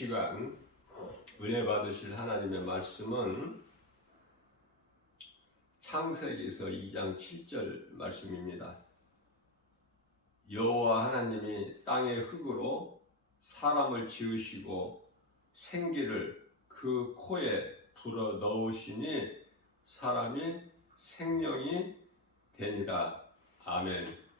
시간 은혜 받으실 하나님의 말씀은 창세기에서 2장 7절 말씀입니다. 여호와 하나님이 땅의 흙으로 사람을 지으시고 생기를 그 코에 불어 넣으시니 사람이 생명이 되니라. 아멘.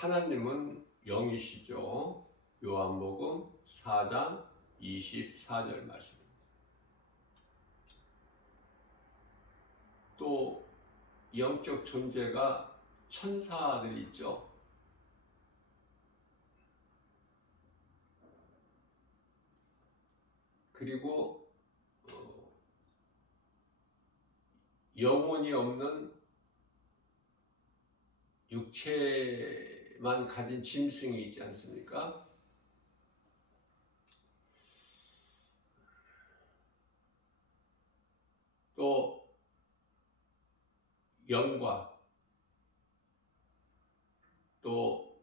하나님은 영이시죠. 요한복음 4장 24절 말씀입니다. 또 영적 존재가 천사들이 있죠. 그리고 영혼이 없는 육체만 가진 짐승이 있지 않습니까? 또 영과 또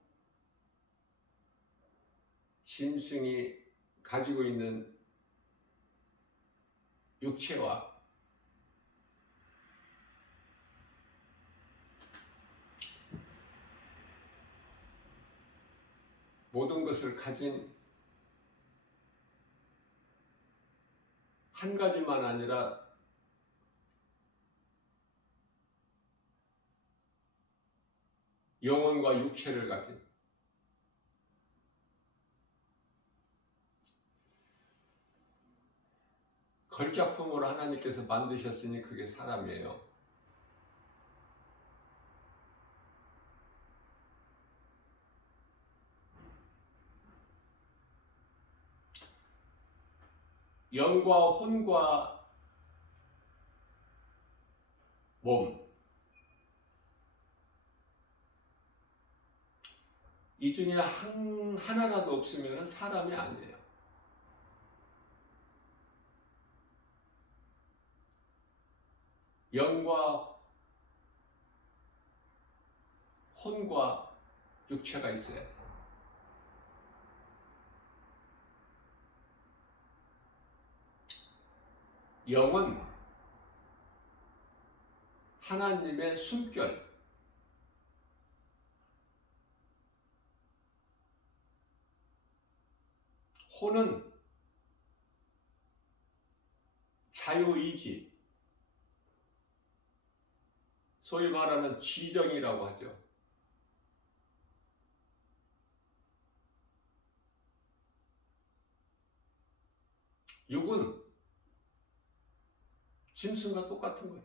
짐승이 가지고 있는 육체와 모든 것을 가진 한 가지만 아니라 영혼과 육체를 가진 걸작품으로 하나님께서 만드셨으니 그게 사람이에요. 영과 혼과 몸, 이 중에 하나라도 없으면 사람이 아니에요. 영과 혼과 육체가 있어야 돼요. 영은 하나님의 숨결, 혼은 자유의지, 소위 말하는 지정이라고 하죠. 육은 짐승과 똑같은 거예요.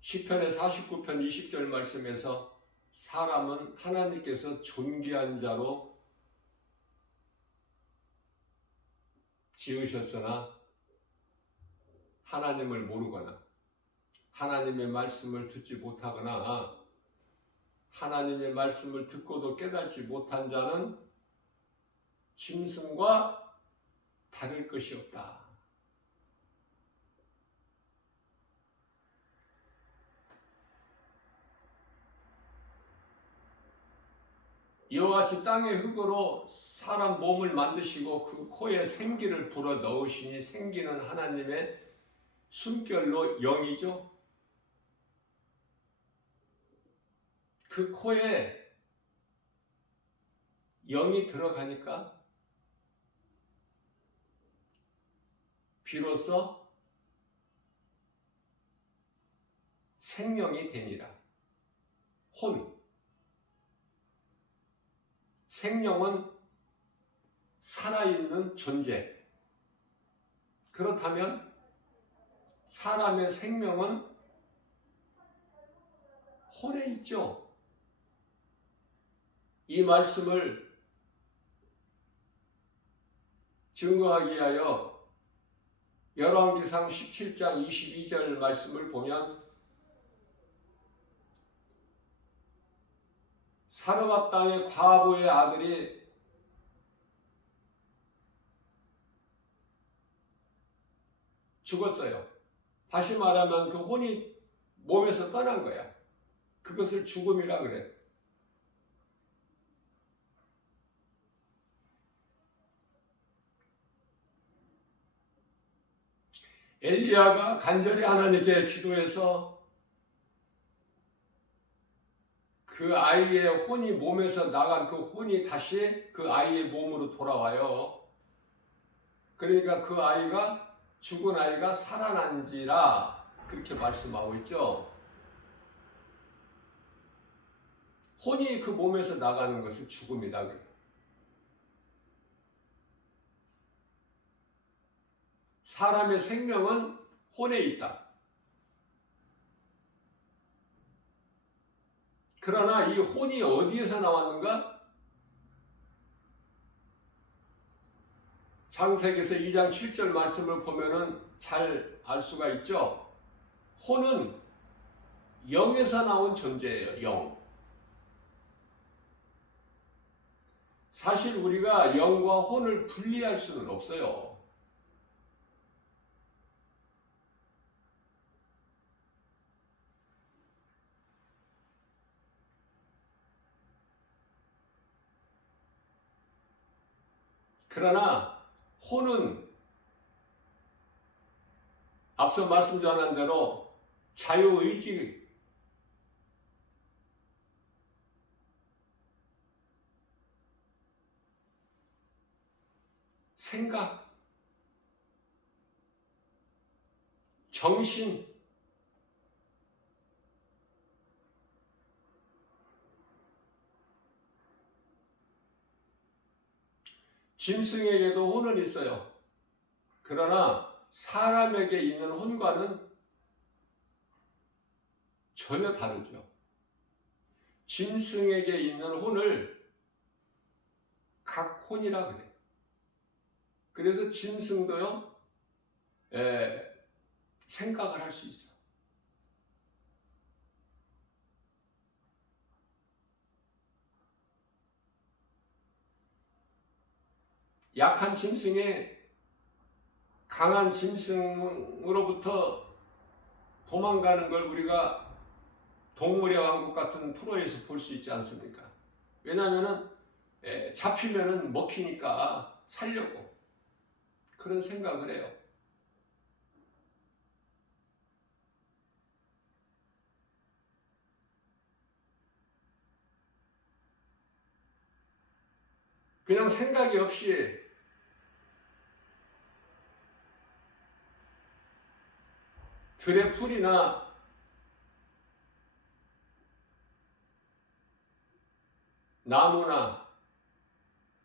시편의 49편 20절 말씀에서 사람은 하나님께서 존귀한 자로 지으셨으나 하나님을 모르거나 하나님의 말씀을 듣지 못하거나 하나님의 말씀을 듣고도 깨닫지 못한 자는 짐승과 다를 것이 없다. 이와 같이 땅의 흙으로 사람 몸을 만드시고 그 코에 생기를 불어 넣으시니 생기는 하나님의 숨결로 영이죠. 그 코에 영이 들어가니까 비로소 생명이 되니라. 혼. 생명은 살아있는 존재. 그렇다면 사람의 생명은 혼에 있죠. 이 말씀을 증거하기 위하여 열왕기상 17장 22절 말씀을 보면 사르밧 땅의 과부의 아들이 죽었어요. 다시 말하면 그 혼이 몸에서 떠난 거야. 그것을 죽음이라 그래. 엘리야가 간절히 하나님께 기도해서 그 아이의 혼이 몸에서 나간 그 혼이 다시 그 아이의 몸으로 돌아와요. 그러니까 그 아이가 죽은 아이가 살아난지라 그렇게 말씀하고 있죠. 혼이 그 몸에서 나가는 것을 죽음이다 그래요. 사람의 생명은 혼에 있다. 그러나 이 혼이 어디에서 나왔는가? 창세기서 2장 7절 말씀을 보면은 잘 알 수가 있죠. 혼은 영에서 나온 존재예요. 영. 사실 우리가 영과 혼을 분리할 수는 없어요. 그러나 혼은 앞서 말씀드린 대로 자유의지, 생각, 정신, 짐승에게도 혼은 있어요. 그러나 사람에게 있는 혼과는 전혀 다르죠. 짐승에게 있는 혼을 각혼이라 그래요. 그래서 짐승도요, 생각을 할 수 있어. 약한 짐승이 강한 짐승으로부터 도망가는 걸 우리가 동물의 왕국 같은 프로에서 볼 수 있지 않습니까? 왜냐하면 잡히면은 먹히니까 살려고 그런 생각을 해요. 그냥 생각이 없이 들의 풀이나 나무나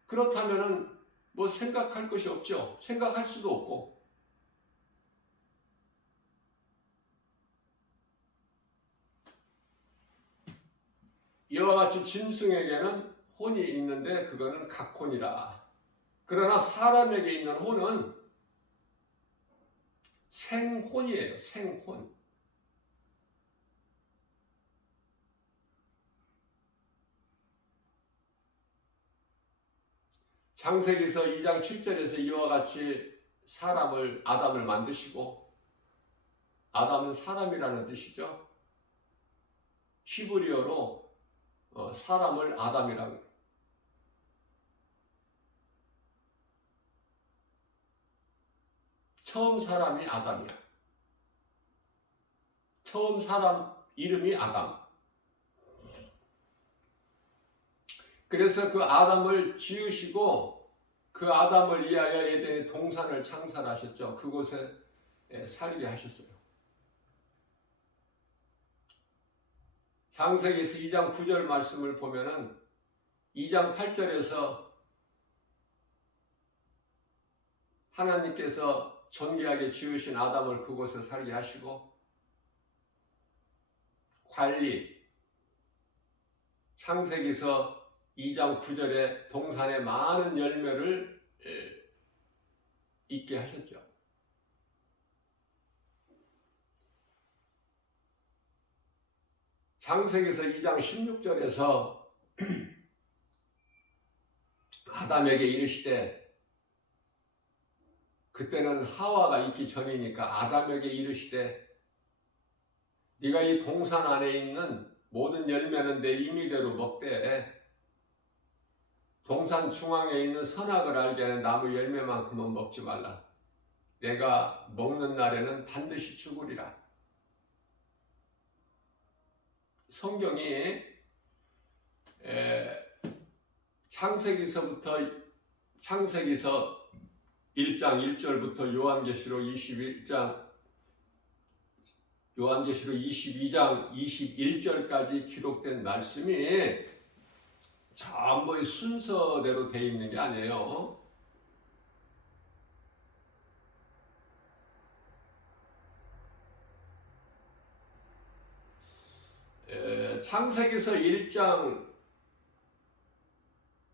그렇다면은 뭐 생각할 것이 없죠. 생각할 수도 없고. 이와 같이 짐승에게는 혼이 있는데 그거는 각혼이라. 그러나 사람에게 있는 혼은 생혼이에요. 생혼. 창세기서 2장 7절에서 이와 같이 아담을 만드시고, 아담은 사람이라는 뜻이죠. 히브리어로 사람을 아담이라고 해요. 처음 사람이 아담이야. 처음 사람 이름이 아담. 그래서 그 아담을 지으시고 그 아담을 위하여 에덴의 동산을 창설하셨죠. 그곳에 살게 하셨어요. 창세기에서 2장 9절 말씀을 보면은 2장 8절에서 하나님께서 존귀하게 지으신 아담을 그곳에 살게 하시고 관리, 창세기서 2장 9절에 동산에 많은 열매를 있게 하셨죠. 창세기서 2장 16절에서 아담에게 이르시되, 그때는 하와가 있기 전이니까 아담에게 이르시되, 네가 이 동산 안에 있는 모든 열매는 내 임의대로 먹되 동산 중앙에 있는 선악을 알게 하는 나무 열매만큼은 먹지 말라. 내가 먹는 날에는 반드시 죽으리라. 성경이 창세기서 1장 1절부터 요한계시록 22장 21절까지 기록된 말씀이 전부 순서대로 되어 있는 게 아니에요. 창세기서 1장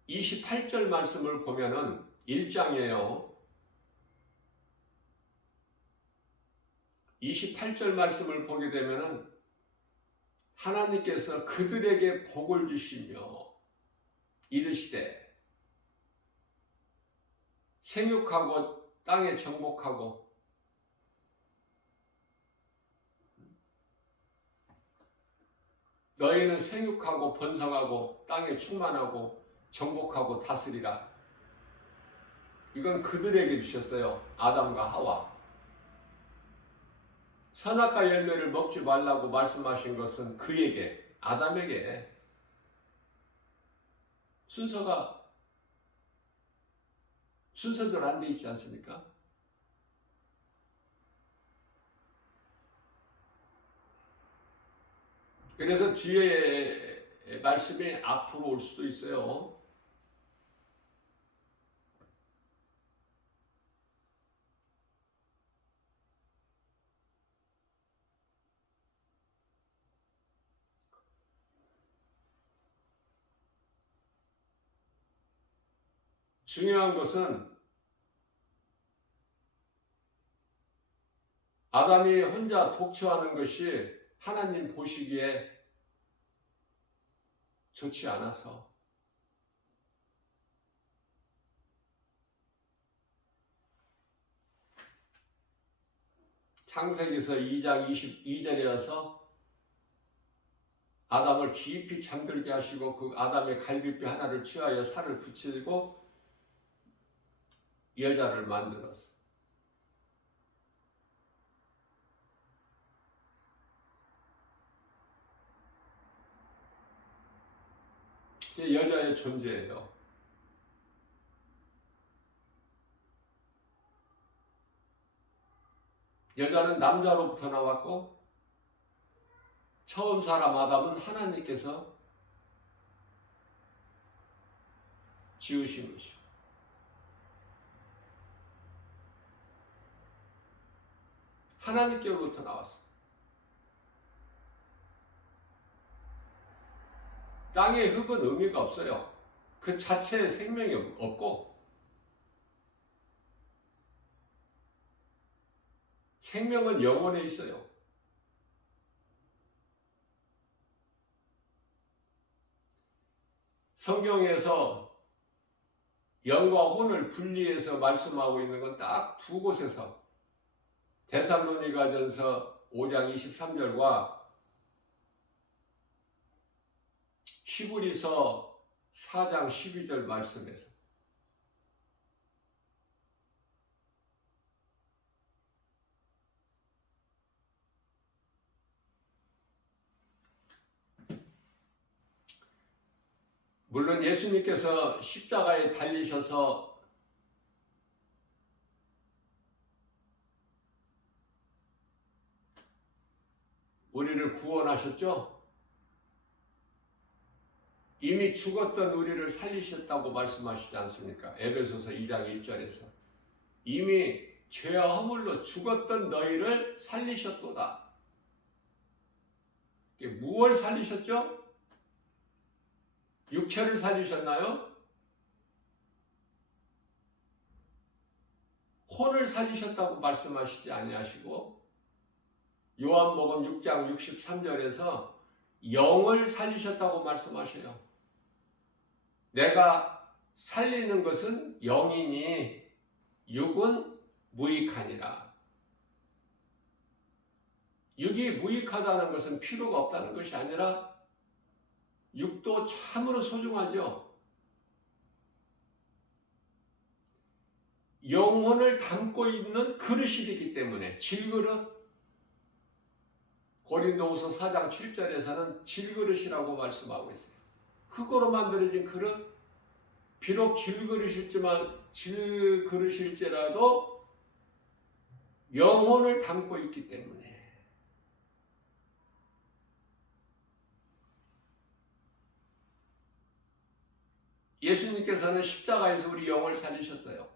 28절 말씀을 보면은 1장이에요. 28절 말씀을 보게 되면은 하나님께서 그들에게 복을 주시며 이르시되 생육하고 땅에 정복하고 너희는 생육하고 번성하고 땅에 충만하고 정복하고 다스리라. 이건 그들에게 주셨어요. 아담과 하와. 선악과 열매를 먹지 말라고 말씀하신 것은 그에게, 아담에게. 순서대로 안 돼 있지 않습니까? 그래서 뒤에 말씀이 앞으로 올 수도 있어요. 중요한 것은 아담이 혼자 독처하는 것이 하나님 보시기에 좋지 않아서 창세기서 2장 22절이어서 아담을 깊이 잠들게 하시고 그 아담의 갈비뼈 하나를 취하여 살을 붙이고 여자를 만들었어. 이게 여자의 존재예요. 여자는 남자로부터 나왔고 처음 사람 아담은 하나님께서 지으신 것이요. 하나님께로부터 나왔어. 땅의 흙은 의미가 없어요. 그 자체에 생명이 없고 생명은 영혼에 있어요. 성경에서 영과 혼을 분리해서 말씀하고 있는 건 딱 두 곳에서 데살로니가전서 5장 23절과 히브리서 4장 12절 말씀에서 물론 예수님께서 십자가에 달리셔서 우리를 구원하셨죠? 이미 죽었던 우리를 살리셨다고 말씀하시지 않습니까? 에베소서 2장 1절에서 이미 죄와 허물로 죽었던 너희를 살리셨도다. 무엇을 살리셨죠? 육체를 살리셨나요? 혼을 살리셨다고 말씀하시지 아니하시고 요한복음 6장 63절에서 영을 살리셨다고 말씀하셔요. 내가 살리는 것은 영이니 육은 무익하니라. 육이 무익하다는 것은 필요가 없다는 것이 아니라 육도 참으로 소중하죠. 영혼을 담고 있는 그릇이 되기 때문에 질그릇, 고린도후서 4장 7절에서는 질그릇이라고 말씀하고 있어요. 흙으로 만들어진 그릇, 비록 질그릇일지라도 영혼을 담고 있기 때문에 예수님께서는 십자가에서 우리 영을 살리셨어요.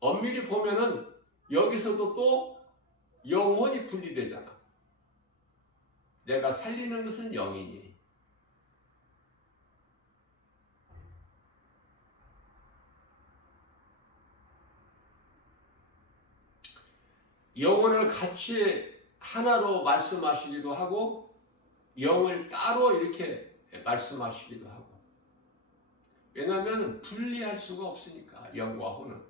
엄밀히 보면은 여기서도 또 영혼이 분리되잖아. 내가 살리는 것은 영이니. 영혼을 같이 하나로 말씀하시기도 하고 영을 따로 이렇게 말씀하시기도 하고. 왜냐하면 분리할 수가 없으니까 영과 혼은.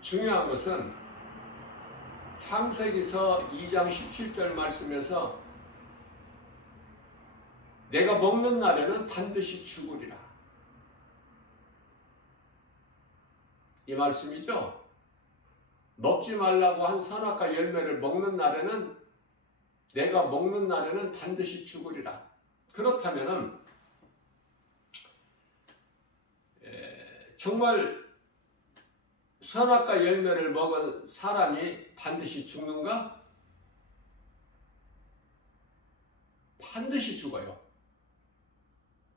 중요한 것은 창세기서 2장 17절 말씀에서 내가 먹는 날에는 반드시 죽으리라. 이 말씀이죠. 먹지 말라고 한 선악과 열매를 먹는 날에는 내가 먹는 날에는 반드시 죽으리라. 그렇다면은 정말 선악과 열매를 먹은 사람이 반드시 죽는가? 반드시 죽어요.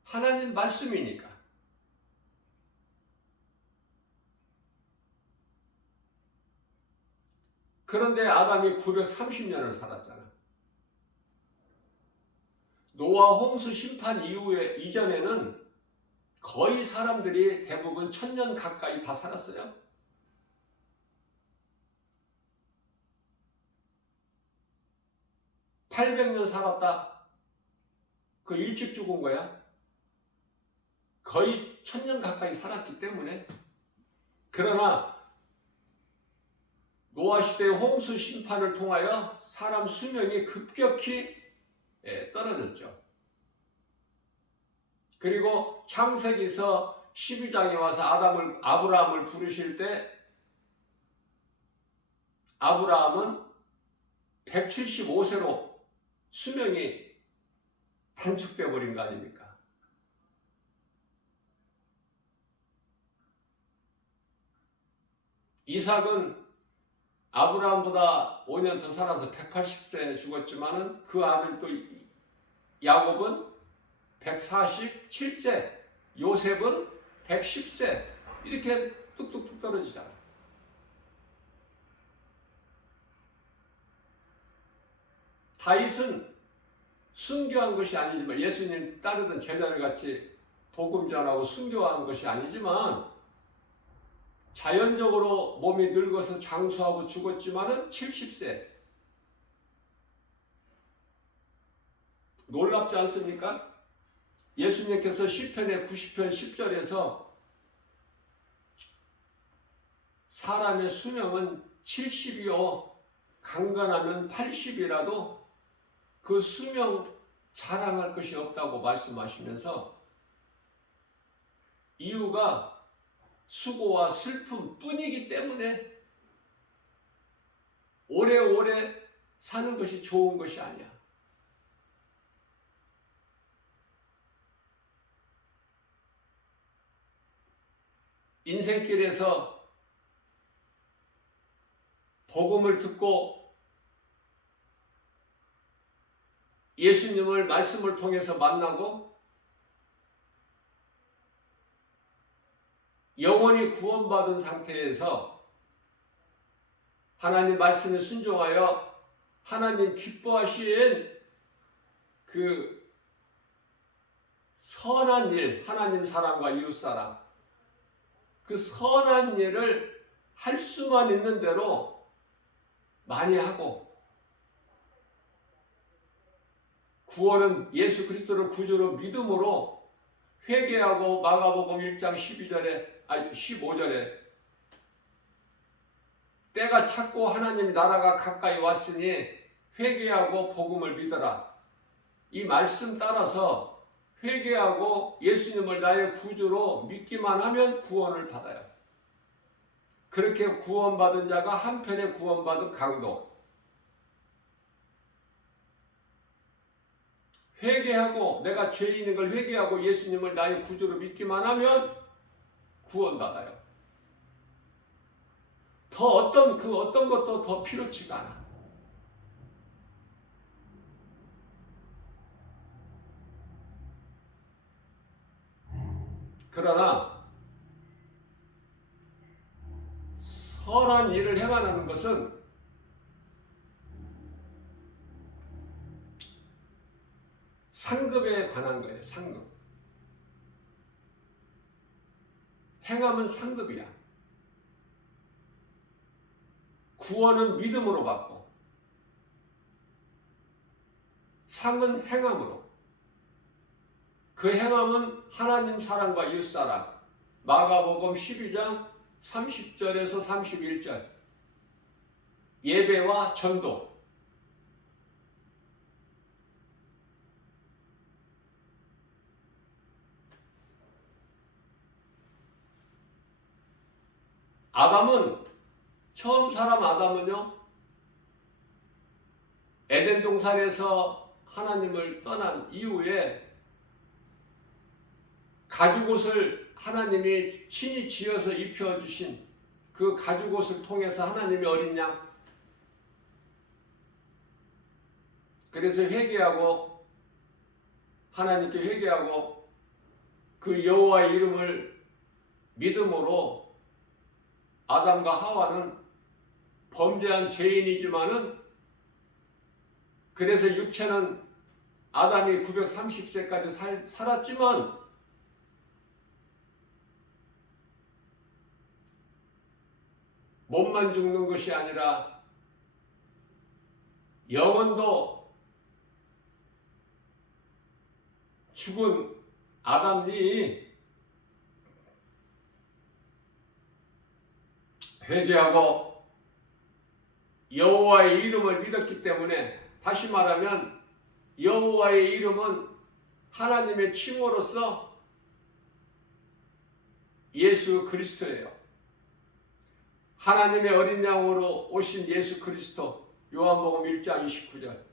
하나님 말씀이니까. 그런데 아담이 930년을 살았잖아. 노아 홍수 심판 이전에는 거의 사람들이 대부분 1000년 가까이 다 살았어요. 800년 살았다. 그 일찍 죽은 거야. 거의 1000년 가까이 살았기 때문에. 그러나 노아 시대의 홍수 심판을 통하여 사람 수명이 급격히 떨어졌죠. 그리고 창세기서 12장에 와서 아브라함을 부르실 때 아브라함은 175세로 수명이 단축되어 버린 거 아닙니까? 이삭은 아브라함보다 5년 더 살아서 180세에 죽었지만은 그 아들 또 야곱은 147세, 요셉은 110세 이렇게 뚝뚝뚝 떨어지잖아. 다윗은 순교한 것이 아니지만 예수님 따르던 제자를 같이 복음 전하고 순교한 것이 아니지만 자연적으로 몸이 늙어서 장수하고 죽었지만은 70세. 놀랍지 않습니까? 예수님께서 시편의 90편 10절에서 사람의 수명은 70이요 강건하면 80이라도 그 수명 자랑할 것이 없다고 말씀하시면서 이유가 수고와 슬픔 뿐이기 때문에 오래오래 사는 것이 좋은 것이 아니야. 인생길에서 복음을 듣고 예수님을 말씀을 통해서 만나고 영원히 구원받은 상태에서 하나님 말씀에 순종하여 하나님 기뻐하신 그 선한 일, 하나님 사랑과 이웃 사랑, 그 선한 일을 할 수만 있는 대로 많이 하고, 구원은 예수 그리스도를 구주로 믿음으로 회개하고, 마가복음 1장 15절에 때가 찼고 하나님 나라가 가까이 왔으니 회개하고 복음을 믿어라. 이 말씀 따라서 회개하고 예수님을 나의 구주로 믿기만 하면 구원을 받아요. 그렇게 구원받은 자가 한편에 구원받은 강도. 회개하고, 내가 죄인인 걸 회개하고 예수님을 나의 구주로 믿기만 하면 구원받아요. 더 어떤 것도 더 필요치가 않아. 그러나 선한 일을 행하는 것은 상급에 관한 거예요. 상급. 행함은 상급이야. 구원은 믿음으로 받고, 상은 행함으로. 그 행함은 하나님 사랑과 이웃사랑. 마가복음 12장 30절에서 31절. 예배와 전도. 처음 사람 아담은요, 에덴 동산에서 하나님을 떠난 이후에 가죽옷을 하나님이 친히 지어서 입혀주신 그 가죽옷을 통해서 하나님이 어린 양, 그래서 회개하고, 하나님께 회개하고 그 여호와의 이름을 믿음으로 아담과 하와는 범죄한 죄인이지만은, 그래서 육체는 아담이 930세까지 살았지만 몸만 죽는 것이 아니라 영혼도 죽은 아담이 회개하고 여호와의 이름을 믿었기 때문에, 다시 말하면 여호와의 이름은 하나님의 칭호로서 예수 그리스도예요. 하나님의 어린 양으로 오신 예수 그리스도. 요한복음 1장 29절.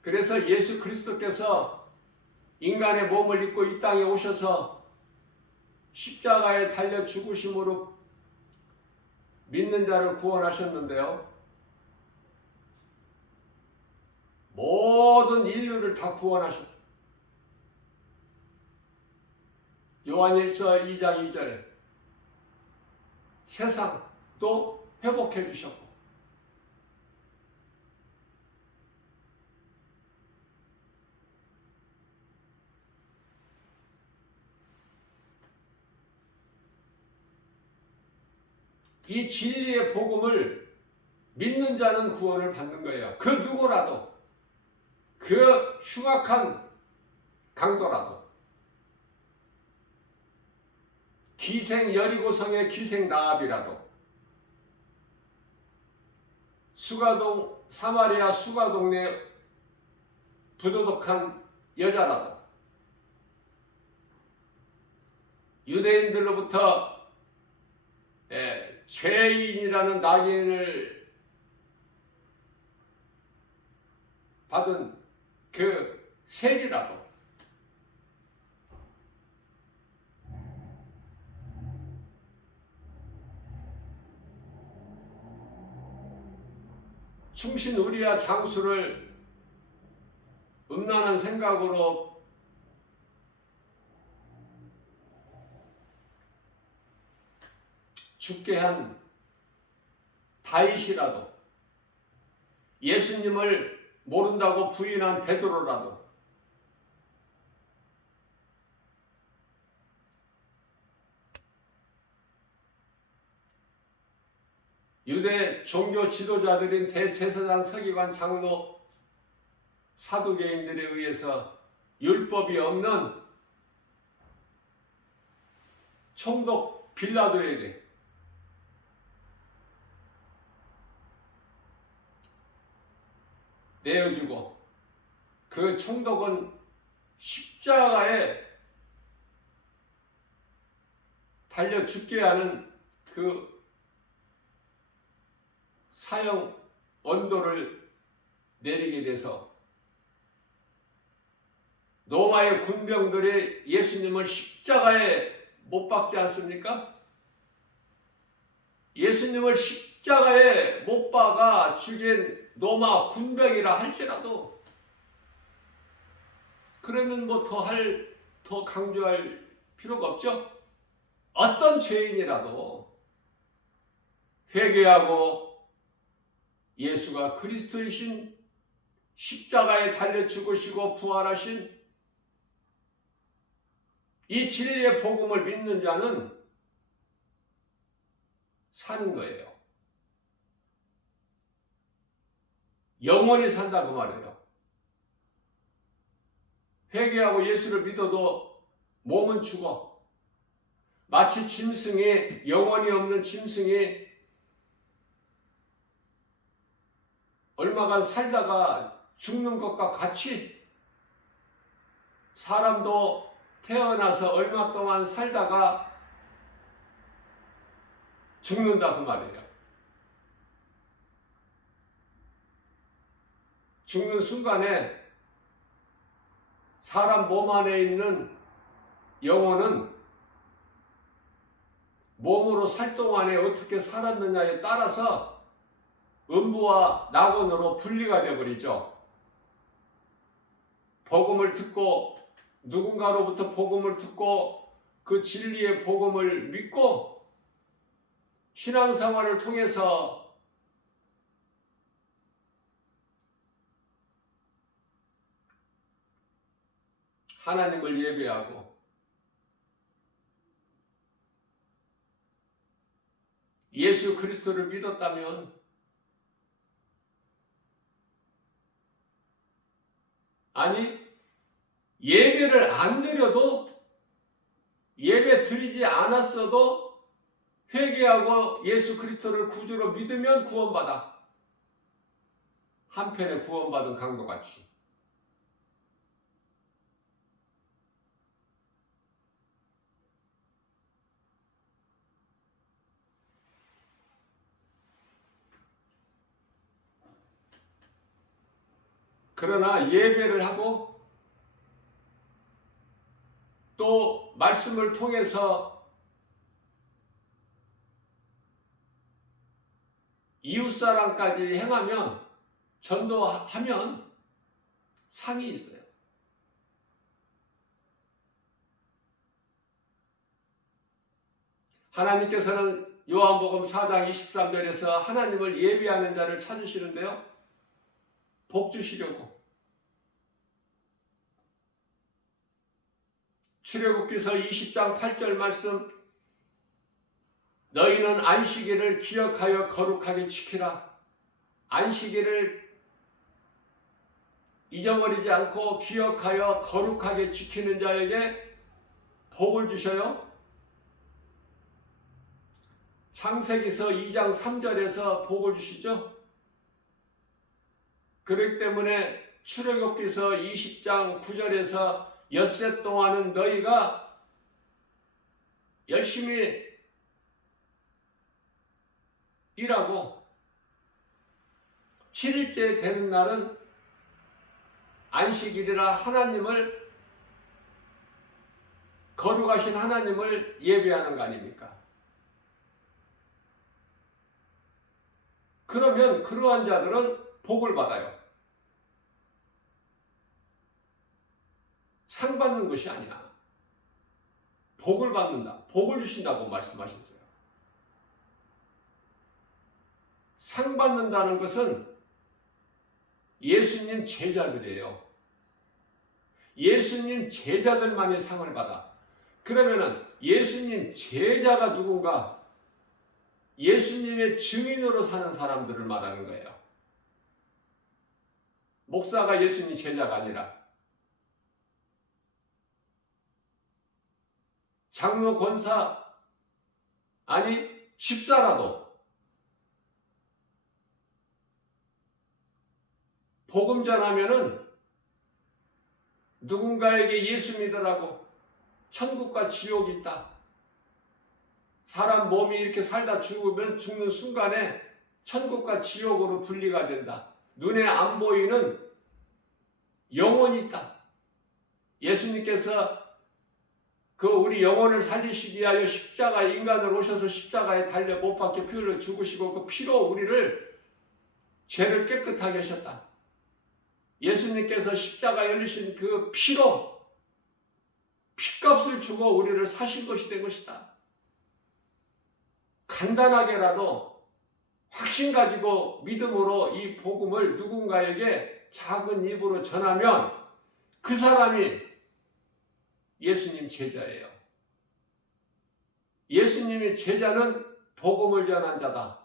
그래서 예수 그리스도께서 인간의 몸을 입고 이 땅에 오셔서 십자가에 달려 죽으심으로 믿는 자를 구원하셨는데요, 모든 인류를 다 구원하셨어요. 요한일서 2장 2절에 세상도 회복해 주셨고, 이 진리의 복음을 믿는 자는 구원을 받는 거예요. 그 누구라도, 그 흉악한 강도라도, 기생 여리고성의 기생 나압이라도, 사마리아 수가동네 부도덕한 여자라도, 유대인들로부터 죄인이라는 낙인을 받은 그 세리라도, 충신 우리야 장수를 음란한 생각으로 죽게 한 다윗이라도, 예수님을 모른다고 부인한 베드로라도, 유대 종교 지도자들인 대제사장, 서기관, 장로, 사두개인들에 의해서 율법이 없는 총독 빌라도에게 내어주고, 그 총독은 십자가에 달려 죽게 하는 그 사형 언도를 내리게 돼서 로마의 군병들이 예수님을 십자가에 못 박지 않습니까? 예수님을 십자가에 못 박아 죽인 로마 군병이라 할지라도, 그러면 뭐 더 강조할 필요가 없죠? 어떤 죄인이라도 회개하고 예수가 그리스도이신, 십자가에 달려 죽으시고 부활하신 이 진리의 복음을 믿는 자는 사는 거예요. 영원히 산다 그 말이에요. 회개하고 예수를 믿어도 몸은 죽어. 마치 짐승이, 영혼이 없는 짐승이 얼마간 살다가 죽는 것과 같이 사람도 태어나서 얼마 동안 살다가 죽는다 그 말이에요. 죽는 순간에 사람 몸 안에 있는 영혼은 몸으로 살 동안에 어떻게 살았느냐에 따라서 음부와 낙원으로 분리가 되어버리죠. 복음을 듣고, 누군가로부터 복음을 듣고 그 진리의 복음을 믿고 신앙생활을 통해서 하나님을 예배하고 예수 그리스도를 믿었다면, 아니 예배를 안 드려도, 예배 드리지 않았어도 회개하고 예수 그리스도를 구주로 믿으면 구원받아. 한편에 구원받은 강도같이. 그러나 예배를 하고 또 말씀을 통해서 이웃사랑까지 행하면, 전도하면 상이 있어요. 하나님께서는 요한복음 4장 23절에서 하나님을 예비하는 자를 찾으시는데요, 복 주시려고. 출애굽기서 20장 8절 말씀, 너희는 안식일을 기억하여 거룩하게 지키라. 안식일을 잊어버리지 않고 기억하여 거룩하게 지키는 자에게 복을 주셔요. 창세기서 2장 3절에서 복을 주시죠. 그렇기 때문에 출애굽기서 20장 9절에서 엿새 동안은 너희가 열심히 일하고 7일째 되는 날은 안식일이라 하나님을, 거룩하신 하나님을 예배하는 거 아닙니까? 그러면 그러한 자들은 복을 받아요. 상 받는 것이 아니야. 복을 받는다. 복을 주신다고 말씀하셨어요. 상 받는다는 것은 예수님 제자들이에요. 예수님 제자들만이 상을 받아. 그러면은 예수님 제자가 누군가? 예수님의 증인으로 사는 사람들을 말하는 거예요. 목사가 예수님 제자가 아니라 장로, 권사, 아니 집사라도 복음 전하면은 누군가에게 예수 믿으라고 천국과 지옥이 있다. 사람 몸이 이렇게 살다 죽으면 죽는 순간에 천국과 지옥으로 분리가 된다. 눈에 안 보이는 영혼이 있다. 예수님께서 그 우리 영혼을 살리시기 위하여 십자가 인간으로 오셔서 십자가에 달려 못 박혀 피 흘려 죽으시고 그 피로 우리를 죄를 깨끗하게 하셨다. 예수님께서 십자가에 흘리신 그 피로 피값을 주고 우리를 사신 것이 된 것이다. 간단하게라도 확신 가지고 믿음으로 이 복음을 누군가에게 작은 입으로 전하면 그 사람이 예수님 제자예요. 예수님의 제자는 복음을 전한 자다.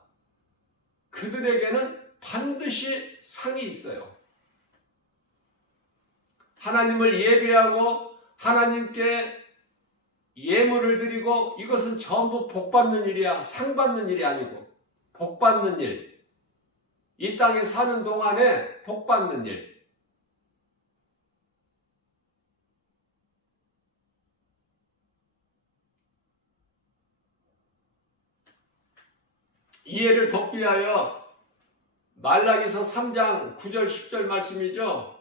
그들에게는 반드시 상이 있어요. 하나님을 예배하고 하나님께 예물을 드리고 이것은 전부 복받는 일이야. 상 받는 일이 아니고 복받는 일. 이 땅에 사는 동안에 복받는 일. 이해를 돕기 위하여 말라기서 3장 9절 10절 말씀이죠.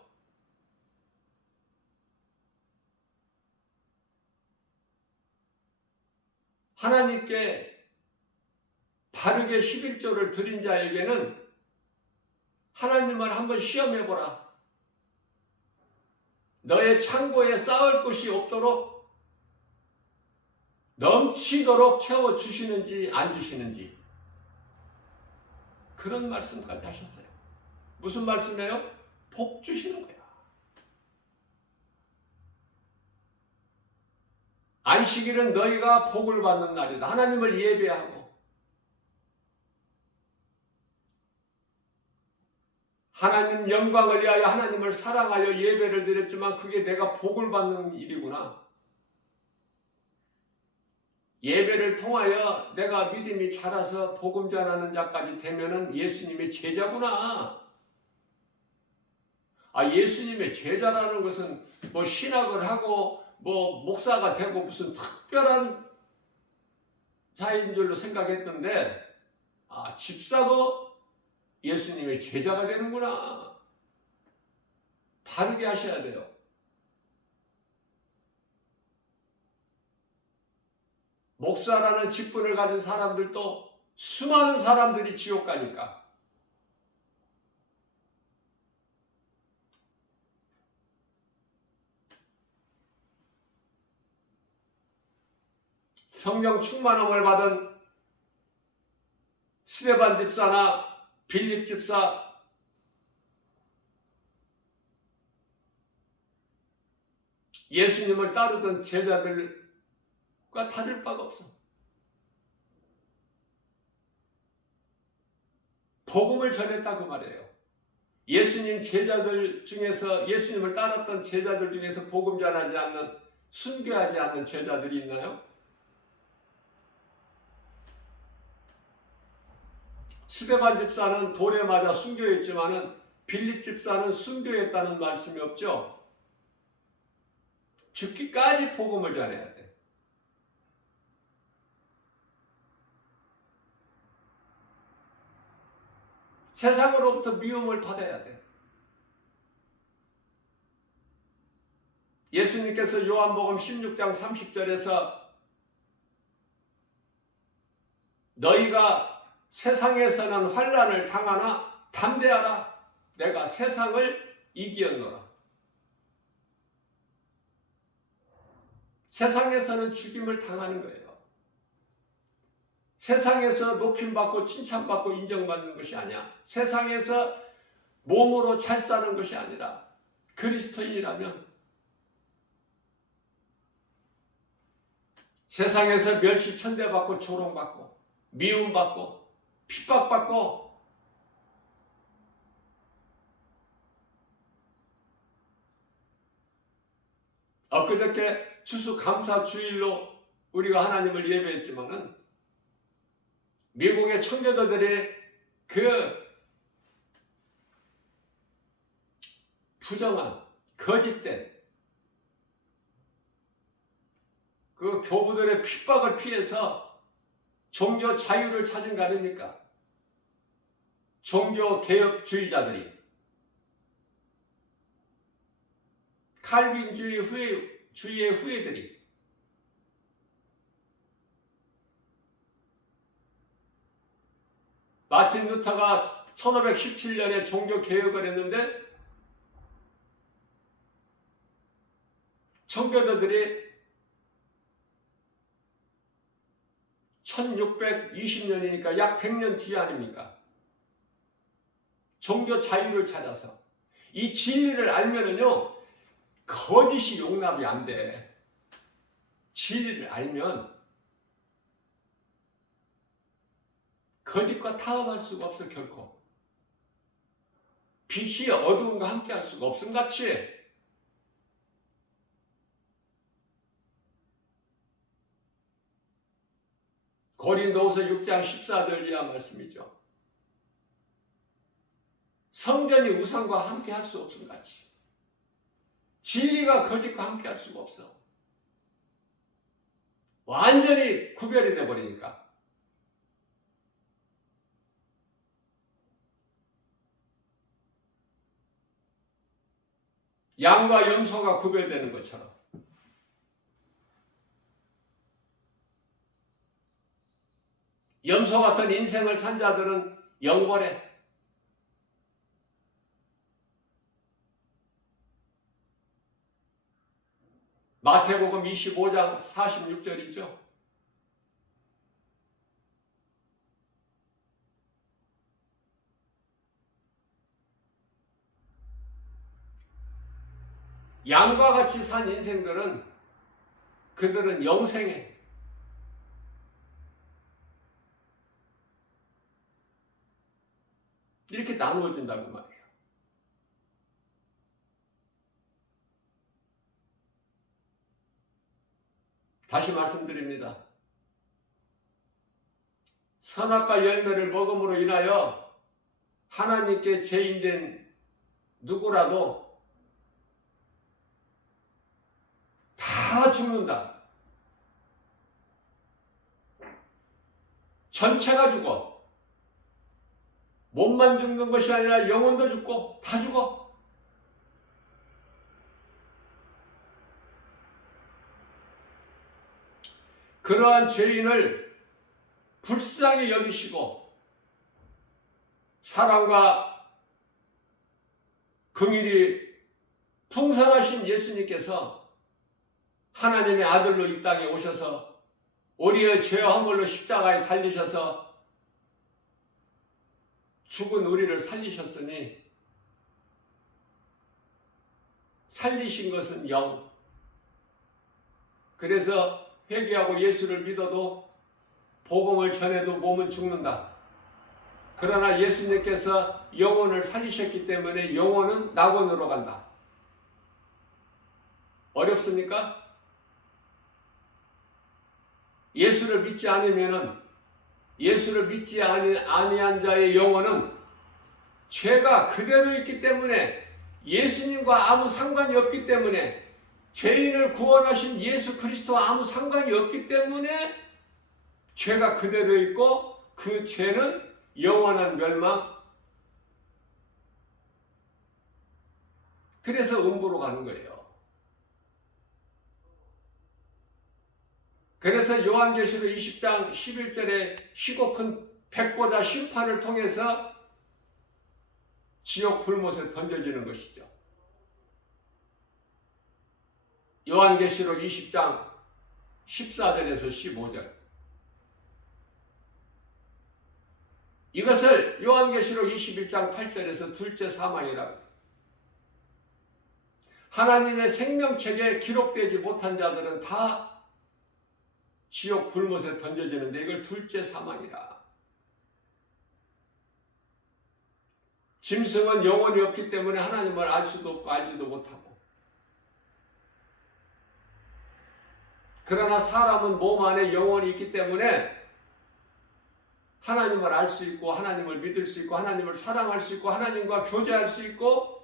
하나님께 바르게 11조를 드린 자에게는 하나님을 한번 시험해보라. 너의 창고에 쌓을 것이 없도록 넘치도록 채워주시는지 안 주시는지 그런 말씀까지 하셨어요. 무슨 말씀이에요? 복 주시는 거야. 안식일은 너희가 복을 받는 날이다. 하나님을 예배하고 하나님 영광을 위하여 하나님을 사랑하여 예배를 드렸지만 그게 내가 복을 받는 일이구나. 예배를 통하여 내가 믿음이 자라서 복음 전하는 자까지 되면은 예수님의 제자구나. 예수님의 제자라는 것은 뭐 신학을 하고 뭐 목사가 되고 무슨 특별한 자인 줄로 생각했는데 집사도 예수님의 제자가 되는구나. 바르게 하셔야 돼요. 목사라는 직분을 가진 사람들도 수많은 사람들이 지옥 가니까 성령 충만함을 받은 스데반 집사나 빌립 집사, 예수님을 따르던 제자들과 다를 바가 없어. 복음을 전했다 그 말이에요. 예수님 제자들 중에서 예수님을 따랐던 제자들 중에서 복음 전하지 않는 순교하지 않는 제자들이 있나요? 스데반 집사는 돌에 맞아 순교했지만은 빌립 집사는 순교했다는 말씀이 없죠. 죽기까지 복음을 전해야 돼. 세상으로부터 미움을 받아야 돼. 예수님께서 요한복음 16장 30절에서 너희가 세상에서는 환난을 당하나 담대하라. 내가 세상을 이기었노라. 세상에서는 죽임을 당하는 거예요. 세상에서 높임받고 칭찬받고 인정받는 것이 아니야. 세상에서 몸으로 잘 사는 것이 아니라 그리스도인이라면 세상에서 멸시 천대받고 조롱받고 미움받고 핍박받고 엊그저께 추수감사주일로 우리가 하나님을 예배했지만은 미국의 청교도들의 그 부정한 거짓된 그 교부들의 핍박을 피해서 종교 자유를 찾은 거 아닙니까? 종교 개혁주의자들이 칼빈주의의 후예들이 마틴 루터가 1517년에 종교 개혁을 했는데 청교도들이 1620년이니까 약 100년 뒤 아닙니까? 종교 자유를 찾아서 이 진리를 알면은요 거짓이 용납이 안 돼. 진리를 알면 거짓과 타협할 수가 없어. 결코 빛이 어두움과 함께 할 수가 없음 같이 고린도후서 6장 14절 이하 말씀이죠. 성전이 우상과 함께 할 수 없음 같이 진리가 거짓과 함께 할 수가 없어. 완전히 구별이 돼버리니까. 양과 염소가 구별되는 것처럼 염소 같은 인생을 산 자들은 영벌에 마태복음 25장 46절이죠. 양과 같이 산 인생들은 그들은 영생에 이렇게 나누어진다고 말이에요. 다시 말씀드립니다. 선악과 열매를 먹음으로 인하여 하나님께 죄인된 누구라도 다 죽는다. 전체가 죽어. 몸만 죽는 것이 아니라 영혼도 죽고 다 죽어. 그러한 죄인을 불쌍히 여기시고 사랑과 긍휼이 풍성하신 예수님께서 하나님의 아들로 이 땅에 오셔서 우리의 죄와 허물로 십자가에 달리셔서 죽은 우리를 살리셨으니 살리신 것은 영. 그래서 회개하고 예수를 믿어도 복음을 전해도 몸은 죽는다. 그러나 예수님께서 영혼을 살리셨기 때문에 영혼은 낙원으로 간다. 어렵습니까? 예수를 믿지 않으면은 예수를 믿지 아니한 자의 영혼은 죄가 그대로 있기 때문에 예수님과 아무 상관이 없기 때문에 죄인을 구원하신 예수 그리스도와 아무 상관이 없기 때문에 죄가 그대로 있고 그 죄는 영원한 멸망. 그래서 음부로 가는 거예요. 그래서 요한계시록 20장 11절에 시고 큰 백보자 심판을 통해서 지옥 불못에 던져지는 것이죠. 요한계시록 20장 14절에서 15절. 이것을 요한계시록 21장 8절에서 둘째 사망이라고. 하나님의 생명책에 기록되지 못한 자들은 다 지옥 불못에 던져지는데 이걸 둘째 사망이라. 짐승은 영혼이 없기 때문에 하나님을 알 수도 없고 알지도 못하고, 그러나 사람은 몸 안에 영혼이 있기 때문에 하나님을 알 수 있고 하나님을 믿을 수 있고 하나님을 사랑할 수 있고 하나님과 교제할 수 있고,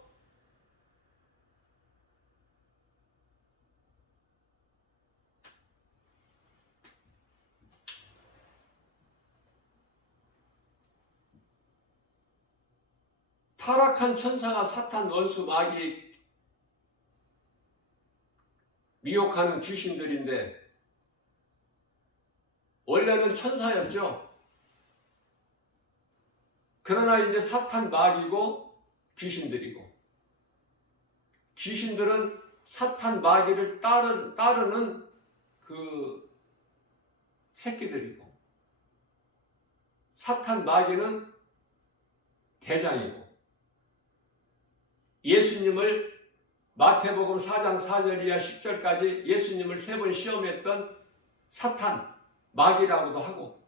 타락한 천사가 사탄, 원수, 마귀, 미혹하는 귀신들인데 원래는 천사였죠. 그러나 이제 사탄, 마귀고 귀신들이고, 귀신들은 사탄, 마귀를 따르는 그 새끼들이고, 사탄, 마귀는 대장이고, 예수님을 마태복음 4장 4절 이하 10절까지 예수님을 3번 시험했던 사탄, 마귀라고도 하고,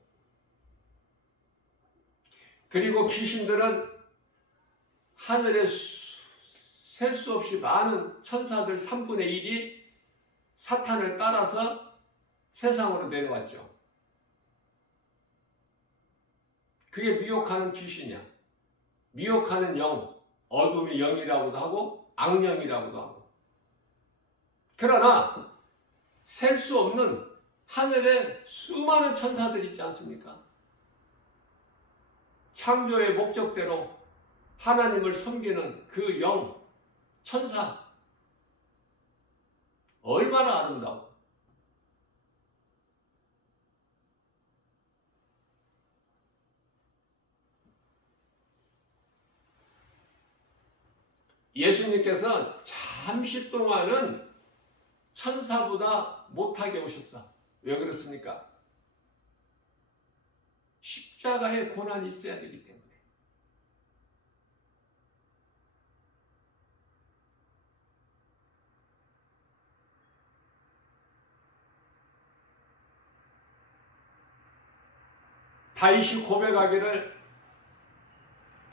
그리고 귀신들은 하늘에 셀 수 없이 많은 천사들 3분의 1이 사탄을 따라서 세상으로 내려왔죠. 그게 미혹하는 귀신이야. 미혹하는 영, 어둠의 영이라고도 하고 악령이라고도 하고. 그러나 셀 수 없는 하늘에 수많은 천사들 있지 않습니까? 창조의 목적대로 하나님을 섬기는 그 영, 천사, 얼마나 아름다워. 예수님께서 잠시 동안은 천사보다 못하게 오셨어. 왜 그렇습니까? 십자가의 고난이 있어야 되기 때문에. 다윗이 고백하기를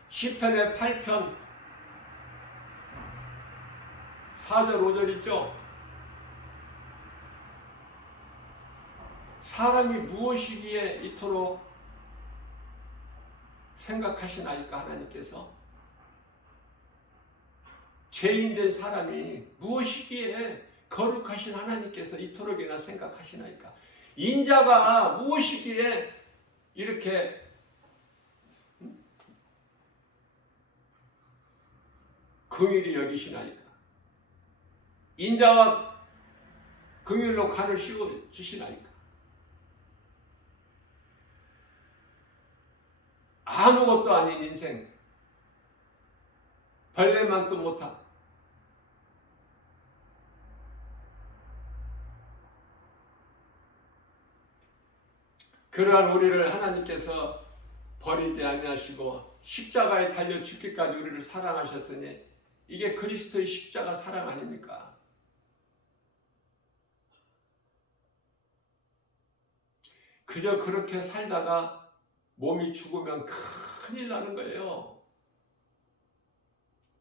시편의 8편 4절 5절 있죠? 사람이 무엇이기에 이토록 생각하시나이까? 하나님께서 죄인된 사람이 무엇이기에 거룩하신 하나님께서 이토록이나 생각하시나이까? 인자가 무엇이기에 이렇게 긍휼히 여기시나이까? 인자와 긍휼로 간을 씌워 주시나이까? 아무것도 아닌 인생, 벌레만도 못한, 그러한 우리를 하나님께서 버리지 아니하시고 십자가에 달려 죽기까지 우리를 사랑하셨으니 이게 그리스도의 십자가 사랑 아닙니까? 그저 그렇게 살다가 몸이 죽으면 큰일 나는 거예요.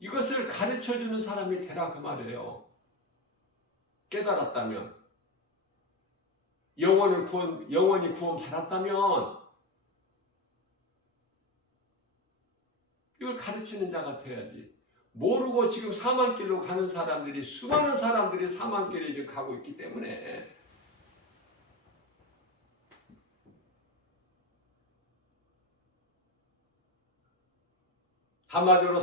이것을 가르쳐주는 사람이 되라 그 말이에요. 깨달았다면, 영원히 구원받았다면 이걸 가르치는 자가 돼야지. 모르고 지금 사망길로 가는 사람들이, 수많은 사람들이 사망길에 지금 가고 있기 때문에 한마디로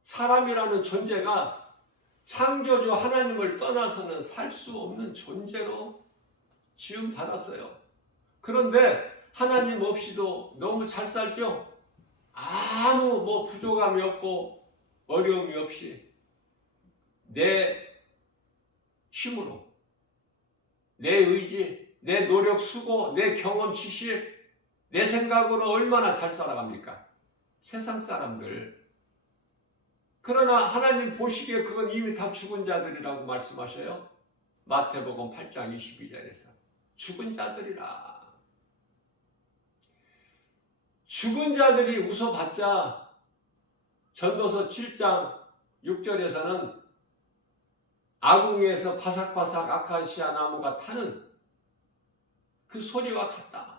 사람이라는 존재가 창조주 하나님을 떠나서는 살 수 없는 존재로 지음받았어요. 그런데 하나님 없이도 너무 잘 살죠? 아무 부족함이 없고 어려움이 없이 내 힘으로, 내 의지, 내 노력, 수고, 내 경험, 지식, 내 생각으로 얼마나 잘 살아갑니까? 세상 사람들. 그러나 하나님 보시기에 그건 이미 다 죽은 자들이라고 말씀하셔요. 마태복음 8장 22절에서 죽은 자들이라. 죽은 자들이 웃어봤자 전도서 7장 6절에서는 아궁이에서 바삭바삭 아카시아 나무가 타는 그 소리와 같다.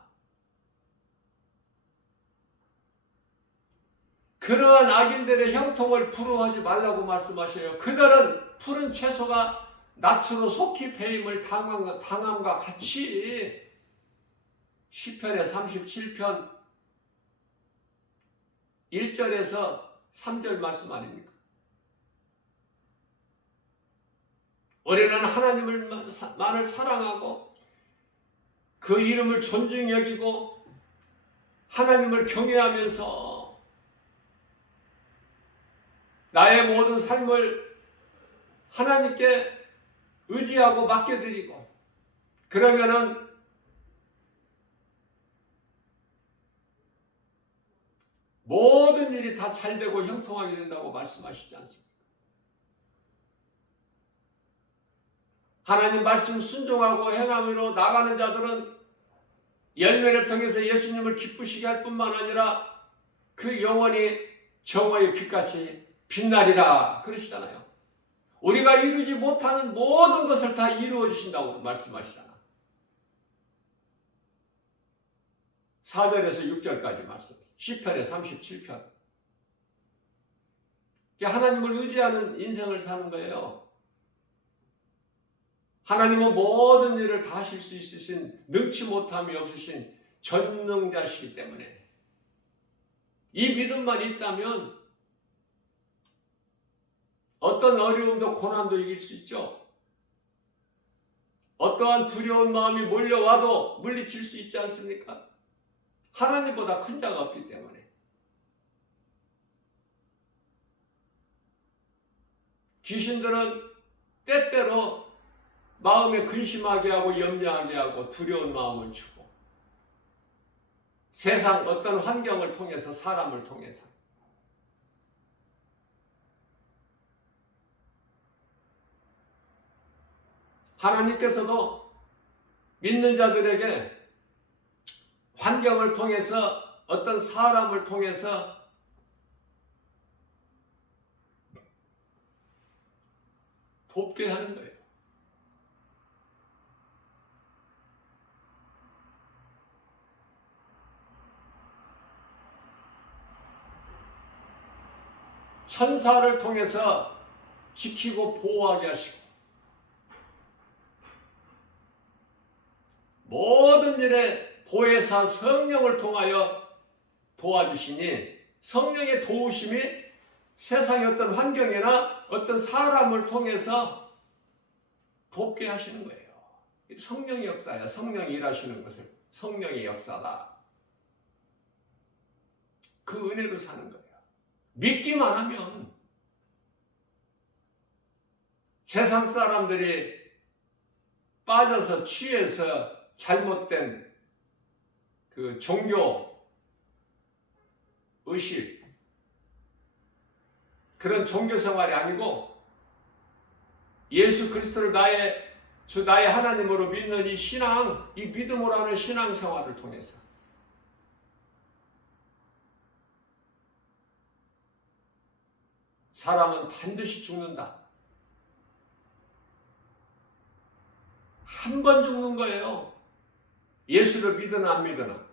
그러한 악인들의 형통을 부러워하지 말라고 말씀하셔요. 그들은 푸른 채소가 낯으로 속히 배임을 당함과 같이 시편의 37편 1절에서 3절 말씀 아닙니까? 우리는 하나님을 만을 사랑하고 그 이름을 존중히 여기고 하나님을 경외하면서 나의 모든 삶을 하나님께 의지하고 맡겨드리고 그러면은 모든 일이 다 잘되고 형통하게 된다고 말씀하시지 않습니까? 하나님 말씀 순종하고 행함으로 나가는 자들은 열매를 통해서 예수님을 기쁘시게 할 뿐만 아니라 그 영원히 정오의 빛같이 빛나리라 그러시잖아요. 우리가 이루지 못하는 모든 것을 다 이루어 주신다고 말씀하시잖아. 4절에서 6절까지 말씀. 시편의 37편. 하나님을 의지하는 인생을 사는 거예요. 하나님은 모든 일을 다 하실 수 있으신 능치 못함이 없으신 전능자시기 때문에 이 믿음만 있다면 어떤 어려움도 고난도 이길 수 있죠. 어떠한 두려운 마음이 몰려와도 물리칠 수 있지 않습니까? 하나님보다 큰 자가 없기 때문에. 귀신들은 때때로 마음에 근심하게 하고 염려하게 하고 두려운 마음을 주고 세상 어떤 환경을 통해서 사람을 통해서 하나님께서도 믿는 자들에게 환경을 통해서 어떤 사람을 통해서 돕게 하는 거예요. 천사를 통해서 지키고 보호하게 하시고 모든 일에 보혜사 성령을 통하여 도와주시니 성령의 도우심이 세상의 어떤 환경이나 어떤 사람을 통해서 돕게 하시는 거예요. 성령의 역사야. 성령이 일하시는 것을 성령의 역사다. 그 은혜로 사는 거예요. 믿기만 하면 세상 사람들이 빠져서 취해서 잘못된 그 종교 의식 그런 종교 생활이 아니고 예수 그리스도를 나의 주 나의 하나님으로 믿는 이 신앙, 이 믿음으로 하는 신앙 생활을 통해서 사람은 반드시 죽는다. 한 번 죽는 거예요. 예수를 믿으나 안 믿으나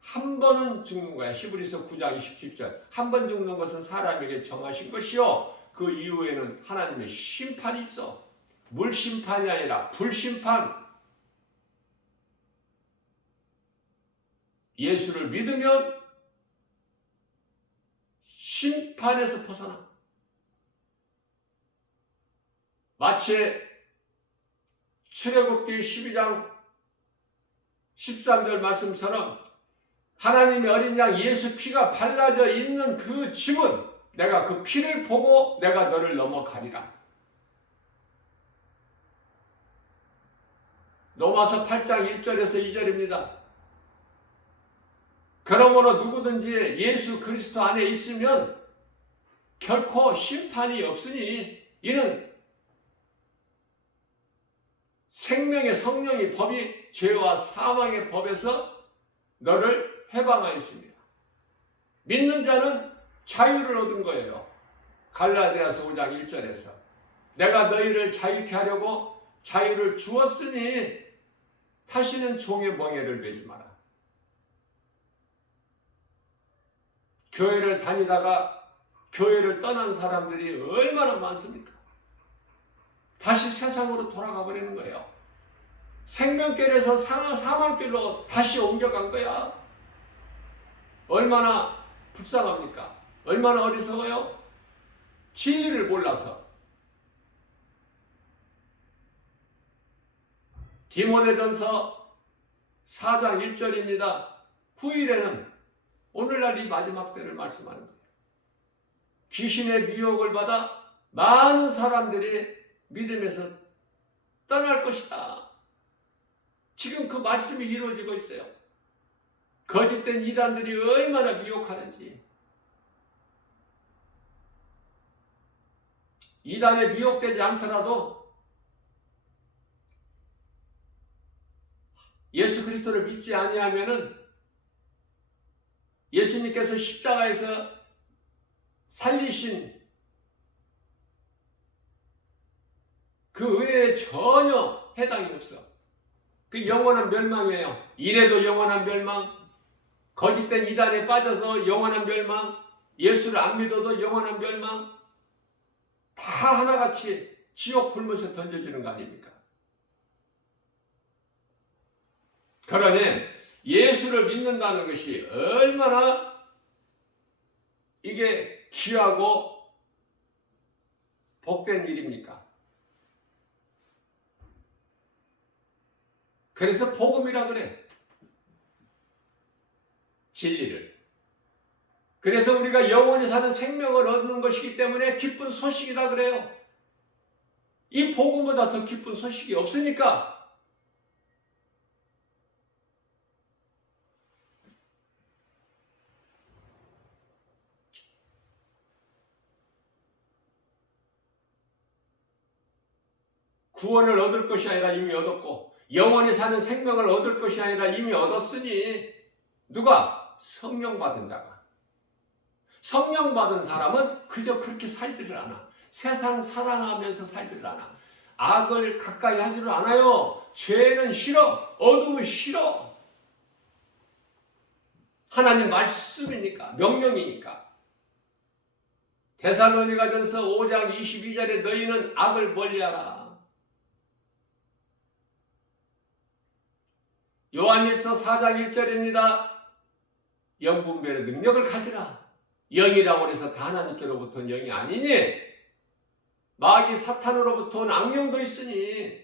한 번은 죽는 거야. 히브리서 9장 27절. 한 번 죽는 것은 사람에게 정하신 것이요. 그 이후에는 하나님의 심판이 있어. 물심판이 아니라 불심판. 예수를 믿으면 심판에서 벗어나. 마치 출애굽기 12장 13절 말씀처럼 하나님의 어린 양 예수 피가 발라져 있는 그 집은 내가 그 피를 보고 내가 너를 넘어가리라. 로마서 8장 1절에서 2절입니다. 그러므로 누구든지 예수 그리스도 안에 있으면 결코 심판이 없으니 이는 생명의 성령의 법이 죄와 사망의 법에서 너를 해방하였습니다. 믿는 자는 자유를 얻은 거예요. 갈라디아서 5장 1절에서 내가 너희를 자유케 하려고 자유를 주었으니 다시는 종의 멍에를 매지 마라. 교회를 다니다가 교회를 떠난 사람들이 얼마나 많습니까? 다시 세상으로 돌아가 버리는 거예요. 생명길에서 사망길로 다시 옮겨간 거야. 얼마나 불쌍합니까? 얼마나 어리석어요? 진리를 몰라서. 디모데전서 4장 1절입니다. 후일에는 오늘날 이 마지막 때를 말씀하는 거예요. 귀신의 미혹을 받아 많은 사람들이 믿음에서 떠날 것이다. 지금 그 말씀이 이루어지고 있어요. 거짓된 이단들이 얼마나 미혹하는지. 이단에 미혹되지 않더라도 예수 그리스도를 믿지 아니하면은 예수님께서 십자가에서 살리신 그 은혜에 전혀 해당이 없어. 그 영원한 멸망이에요. 이래도 영원한 멸망, 거짓된 이단에 빠져서 영원한 멸망, 예수를 안 믿어도 영원한 멸망, 다 하나같이 지옥 불못에 던져지는 거 아닙니까? 그러니 예수를 믿는다는 것이 얼마나 이게 귀하고 복된 일입니까? 그래서 복음이라 그래. 진리를. 그래서 우리가 영원히 사는 생명을 얻는 것이기 때문에 기쁜 소식이다 그래요. 이 복음보다 더 기쁜 소식이 없으니까. 구원을 얻을 것이 아니라 이미 얻었고 영원히 사는 생명을 얻을 것이 아니라 이미 얻었으니 누가? 성령 받은 자가. 성령 받은 사람은 그저 그렇게 살지를 않아. 세상 사랑하면서 살지를 않아. 악을 가까이 하지를 않아요. 죄는 싫어. 어둠은 싫어. 하나님 말씀이니까, 명령이니까. 데살로니가전서 5장 22절에 너희는 악을 멀리하라. 요한일서 4장 1절입니다. 영분별의 능력을 가지라. 영이라고 해서 다 하나님께로부터 온 영이 아니니 마귀 사탄으로부터 온 악령도 있으니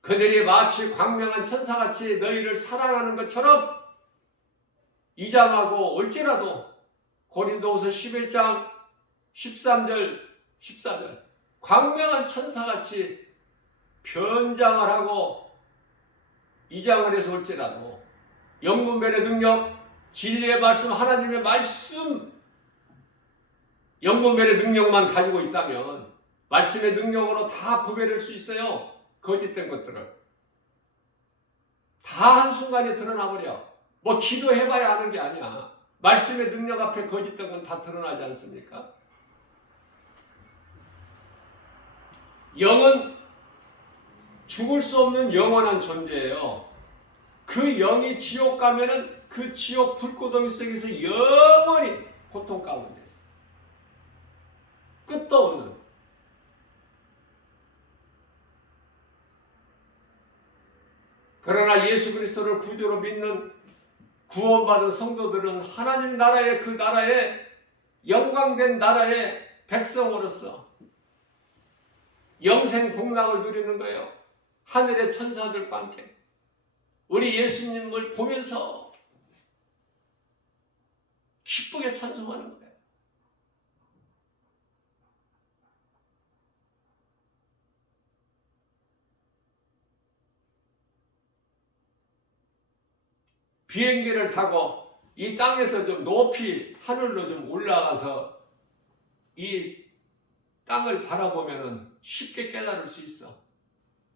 그들이 마치 광명한 천사같이 너희를 사랑하는 것처럼 이장하고 올지라도 고린도후서 11장 13절 14절 광명한 천사같이 변장을 하고 이장을 해서 올지라도 영분별의 능력, 진리의 말씀, 하나님의 말씀, 영분별의 능력만 가지고 있다면 말씀의 능력으로 다 구별할 수 있어요. 거짓된 것들을. 다 한순간에 드러나버려. 뭐 기도해봐야 하는 게 아니야. 말씀의 능력 앞에 거짓된 건 다 드러나지 않습니까? 영은 죽을 수 없는 영원한 존재예요. 그 영이 지옥 가면은 그 지옥 불구덩이 속에서 영원히 고통 가운데 끝도 없는. 그러나 예수 그리스도를 구주로 믿는 구원받은 성도들은 하나님 나라의 그 나라의 영광된 나라의 백성으로서 영생 복락을 누리는 거예요. 하늘의 천사들과 함께 우리 예수님을 보면서 기쁘게 찬송하는 거예요. 비행기를 타고 이 땅에서 좀 높이 하늘로 좀 올라가서 이 땅을 바라보면 쉽게 깨달을 수 있어.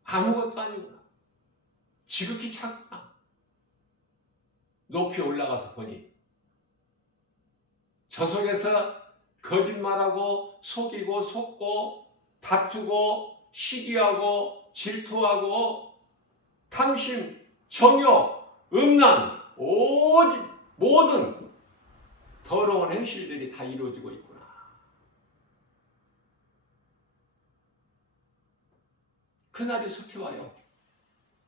아무것도 아니구나. 지극히 작구나. 높이 올라가서 보니 저 속에서 거짓말하고 속이고 속고 다투고 시기하고 질투하고 탐심, 정욕, 음란, 오직 모든 더러운 행실들이 다 이루어지고 있구나. 그날이 속히 와요.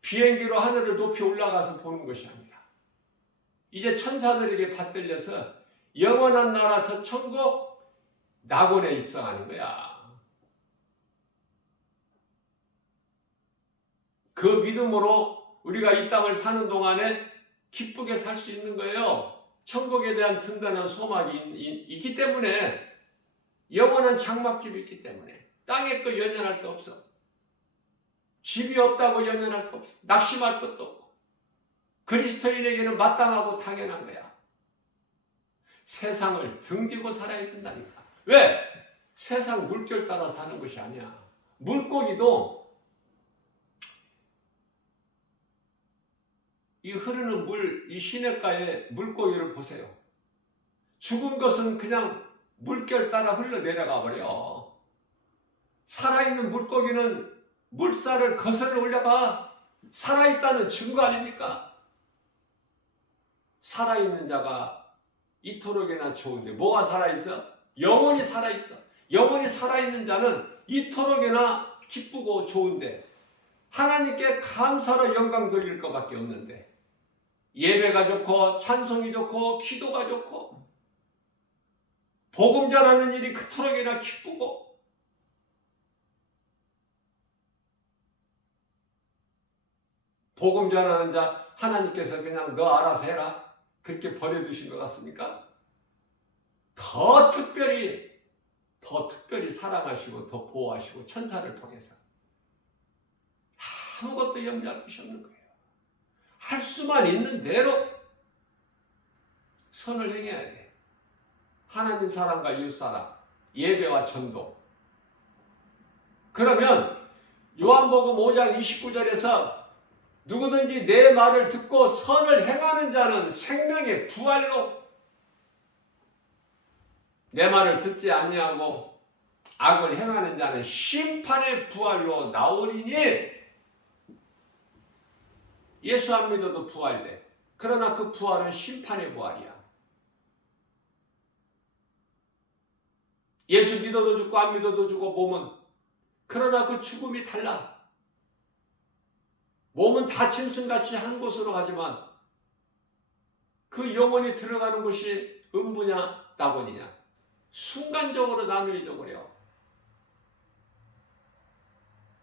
비행기로 하늘을 높이 올라가서 보는 것이 아니라 이제 천사들에게 받들려서 영원한 나라 저 천국 낙원에 입성하는 거야. 그 믿음으로 우리가 이 땅을 사는 동안에 기쁘게 살 수 있는 거예요. 천국에 대한 든든한 소망이 있기 때문에, 영원한 장막집이 있기 때문에. 땅에 거 연연할 거 없어. 집이 없다고 연연할 거 없어. 낙심할 것도 없고. 그리스도인에게는 마땅하고 당연한 거야. 세상을 등지고 살아야 된다니까. 왜? 세상 물결 따라 사는 것이 아니야. 물고기도 이 흐르는 물, 이 시냇가의 물고기를 보세요. 죽은 것은 그냥 물결 따라 흘러내려가 버려. 살아있는 물고기는 물살을 거슬러 올라가. 살아있다는 증거 아닙니까? 살아있는 자가 이토록이나 좋은데 뭐가 살아있어? 영원히 살아있어. 영원히 살아있는 자는 이토록이나 기쁘고 좋은데 하나님께 감사로 영광 돌릴 것밖에 없는데, 예배가 좋고 찬송이 좋고 기도가 좋고 복음 전하는 일이 그토록이나 기쁘고, 복음 전하는 자 하나님께서 그냥 너 알아서 해라 그렇게 버려두신 것 같습니까? 더 특별히 사랑하시고 더 보호하시고 천사를 통해서 아무것도 염려할 것이 없는 거예요. 할 수만 있는 대로 선을 행해야 돼. 하나님 사랑과 이웃사랑, 예배와 전도. 그러면 요한복음 5장 29절에서 누구든지 내 말을 듣고 선을 행하는 자는 생명의 부활로, 내 말을 듣지 아니하고 악을 행하는 자는 심판의 부활로 나오리니, 예수 안 믿어도 부활돼. 그러나 그 부활은 심판의 부활이야. 예수 믿어도 죽고 안 믿어도 죽고 몸은, 그러나 그 죽음이 달라. 몸은 다 짐승같이 한 곳으로 가지만 그 영혼이 들어가는 곳이 음부냐 낙원이냐 순간적으로 나누어져 버려.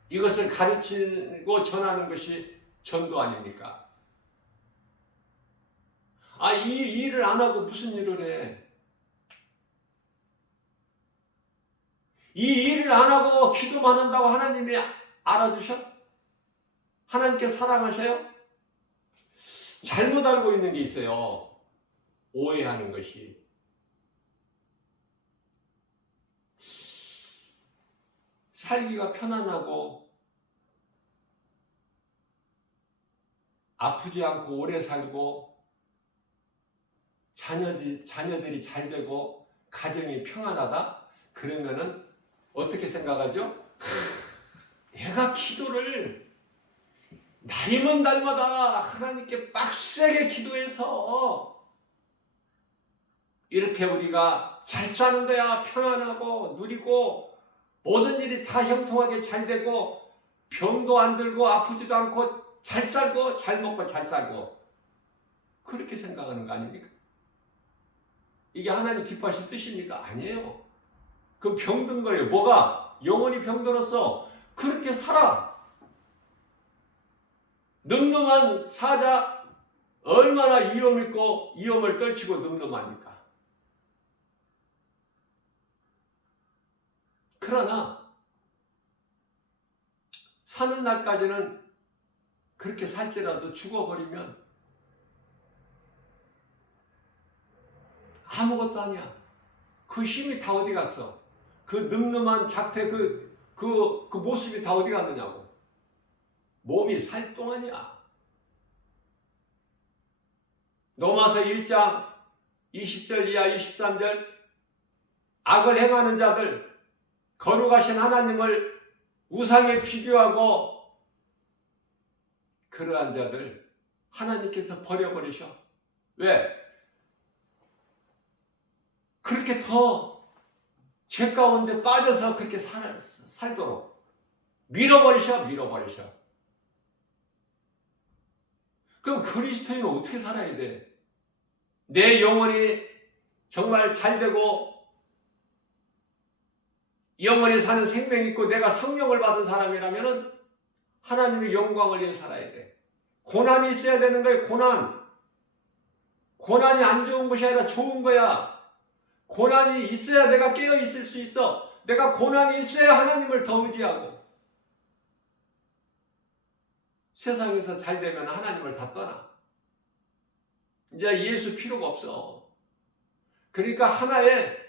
이것을 가르치고 전하는 것이 전도 아닙니까? 이 일을 안 하고 무슨 일을 해? 이 일을 안 하고 기도만 한다고 하나님이 알아주셔? 하나님께 사랑하셔요? 잘못 알고 있는 게 있어요. 오해하는 것이. 살기가 편안하고 아프지 않고 오래 살고 자녀들이 잘 되고 가정이 평안하다? 그러면은 어떻게 생각하죠? 내가 기도를 날이면 날마다 하나님께 빡세게 기도해서 이렇게 우리가 잘 사는 거야. 평안하고 누리고 모든 일이 다 형통하게 잘 되고 병도 안 들고 아프지도 않고 잘 살고 잘 먹고 잘 살고, 그렇게 생각하는 거 아닙니까? 이게 하나님 기뻐하신 뜻입니까? 아니에요. 그 병든 거예요. 뭐가? 영혼이 병들었어. 그렇게 살아. 늠름한 사자 얼마나 위험 있고 위험을 떨치고 늠름합니까? 그러나 사는 날까지는 그렇게 살지라도 죽어버리면 아무것도 아니야. 그 힘이 다 어디 갔어? 그 늠름한 작태 그 모습이 다 어디 갔느냐고. 몸이 살동하냐. 로마서 1장 20절 이하 23절 악을 행하는 자들, 거룩하신 하나님을 우상에 비교하고 그러한 자들 하나님께서 버려버리셔. 왜? 그렇게 더 죄 가운데 빠져서 그렇게 살도록 밀어버리셔. 그럼 그리스도인은 어떻게 살아야 돼? 내 영혼이 정말 잘되고 영원히 사는 생명이 있고 내가 성령을 받은 사람이라면 하나님의 영광을 위해 살아야 돼. 고난이 있어야 되는 거예요. 고난이 안 좋은 것이 아니라 좋은 거야. 고난이 있어야 내가 깨어 있을 수 있어. 내가 고난이 있어야 하나님을 더 의지하고. 세상에서 잘 되면 하나님을 다 떠나. 이제 예수 필요가 없어. 그러니까 하나의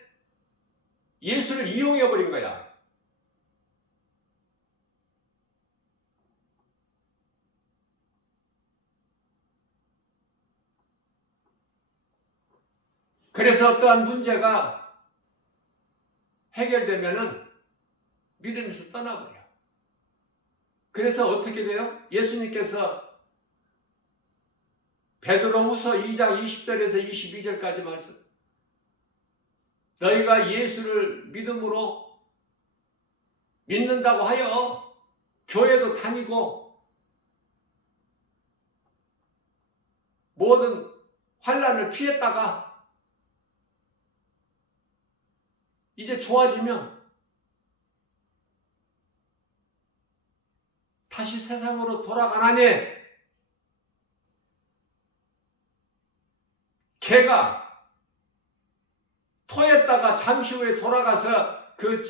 예수를 이용해버린 거야. 그래서 어떠한 문제가 해결되면은 믿음에서 떠나버려. 그래서 어떻게 돼요? 예수님께서 베드로후서 2장 20절에서 22절까지 말씀. 너희가 예수를 믿음으로 믿는다고 하여 교회도 다니고 모든 환난을 피했다가 이제 좋아지면 다시 세상으로 돌아가나니 개가 토했다가 잠시 후에 돌아가서 그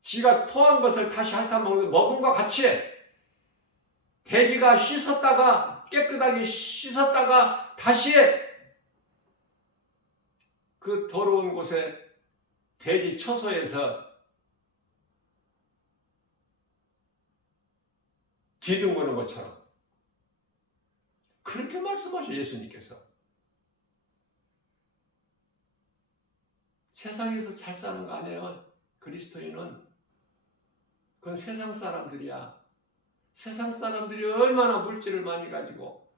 지가 토한 것을 다시 핥아먹은 것과 같이 돼지가 씻었다가 깨끗하게 씻었다가 다시 그 더러운 곳에 돼지 처소에서 뒤둥거는 것처럼 그렇게 말씀하셔 예수님께서. 세상에서 잘 사는 거 아니에요. 그리스도인은 그건 세상 사람들이야. 세상 사람들이 얼마나 물질을 많이 가지고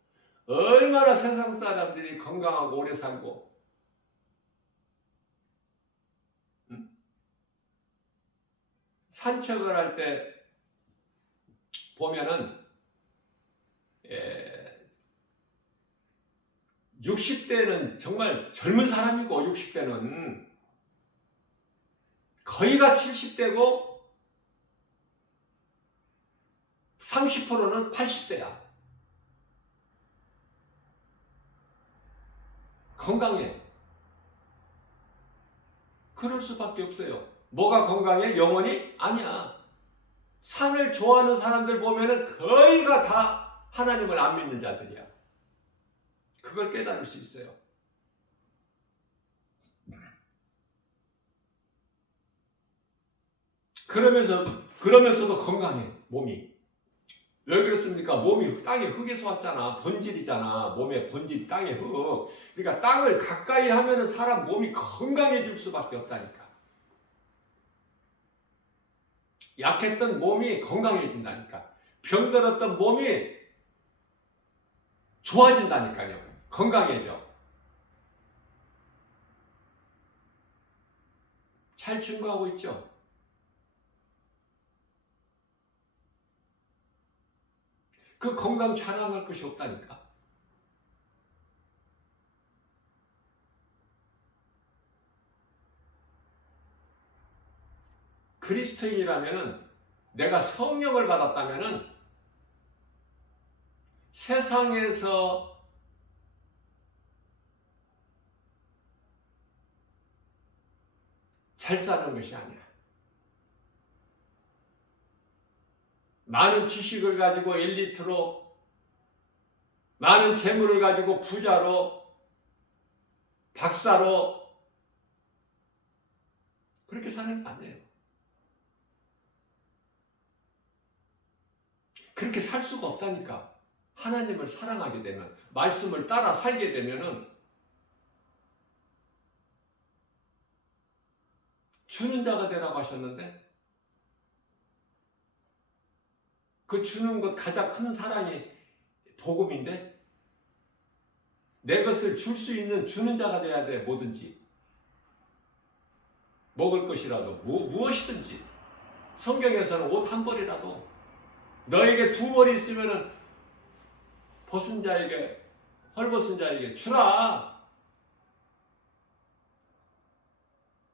얼마나 세상 사람들이 건강하고 오래 살고 산책을 할 때 보면은 60대는 정말 젊은 사람이고 60대는 거의가 70대고 30%는 80대야. 건강해. 그럴 수밖에 없어요. 뭐가 건강해? 영혼이? 아니야. 산을 좋아하는 사람들 보면은 거의가 다 하나님을 안 믿는 자들이야. 그걸 깨달을 수 있어요. 그러면서도 건강해, 몸이. 왜 그렇습니까? 몸이 땅의 흙에서 왔잖아. 본질이잖아. 몸의 본질이 땅의 흙. 그러니까 땅을 가까이 하면은 사람 몸이 건강해질 수밖에 없다니까. 약했던 몸이 건강해진다니까. 병들었던 몸이 좋아진다니까요. 건강해져. 잘 증거하고 있죠. 그 건강 자랑할 것이 없다니까. 그리스도인이라면은 내가 성령을 받았다면은 세상에서 잘 사는 것이 아니야. 많은 지식을 가지고 엘리트로, 많은 재물을 가지고 부자로, 박사로 그렇게 사는 게 아니에요. 그렇게 살 수가 없다니까. 하나님을 사랑하게 되면, 말씀을 따라 살게 되면은 주는 자가 되라고 하셨는데, 그 주는 것 가장 큰 사랑이 복음인데, 내 것을 줄 수 있는 주는 자가 돼야 돼. 뭐든지 먹을 것이라도 무엇이든지. 성경에서는 옷 한 벌이라도 너에게 두 벌이 있으면은 벗은 자에게, 헐벗은 자에게 주라.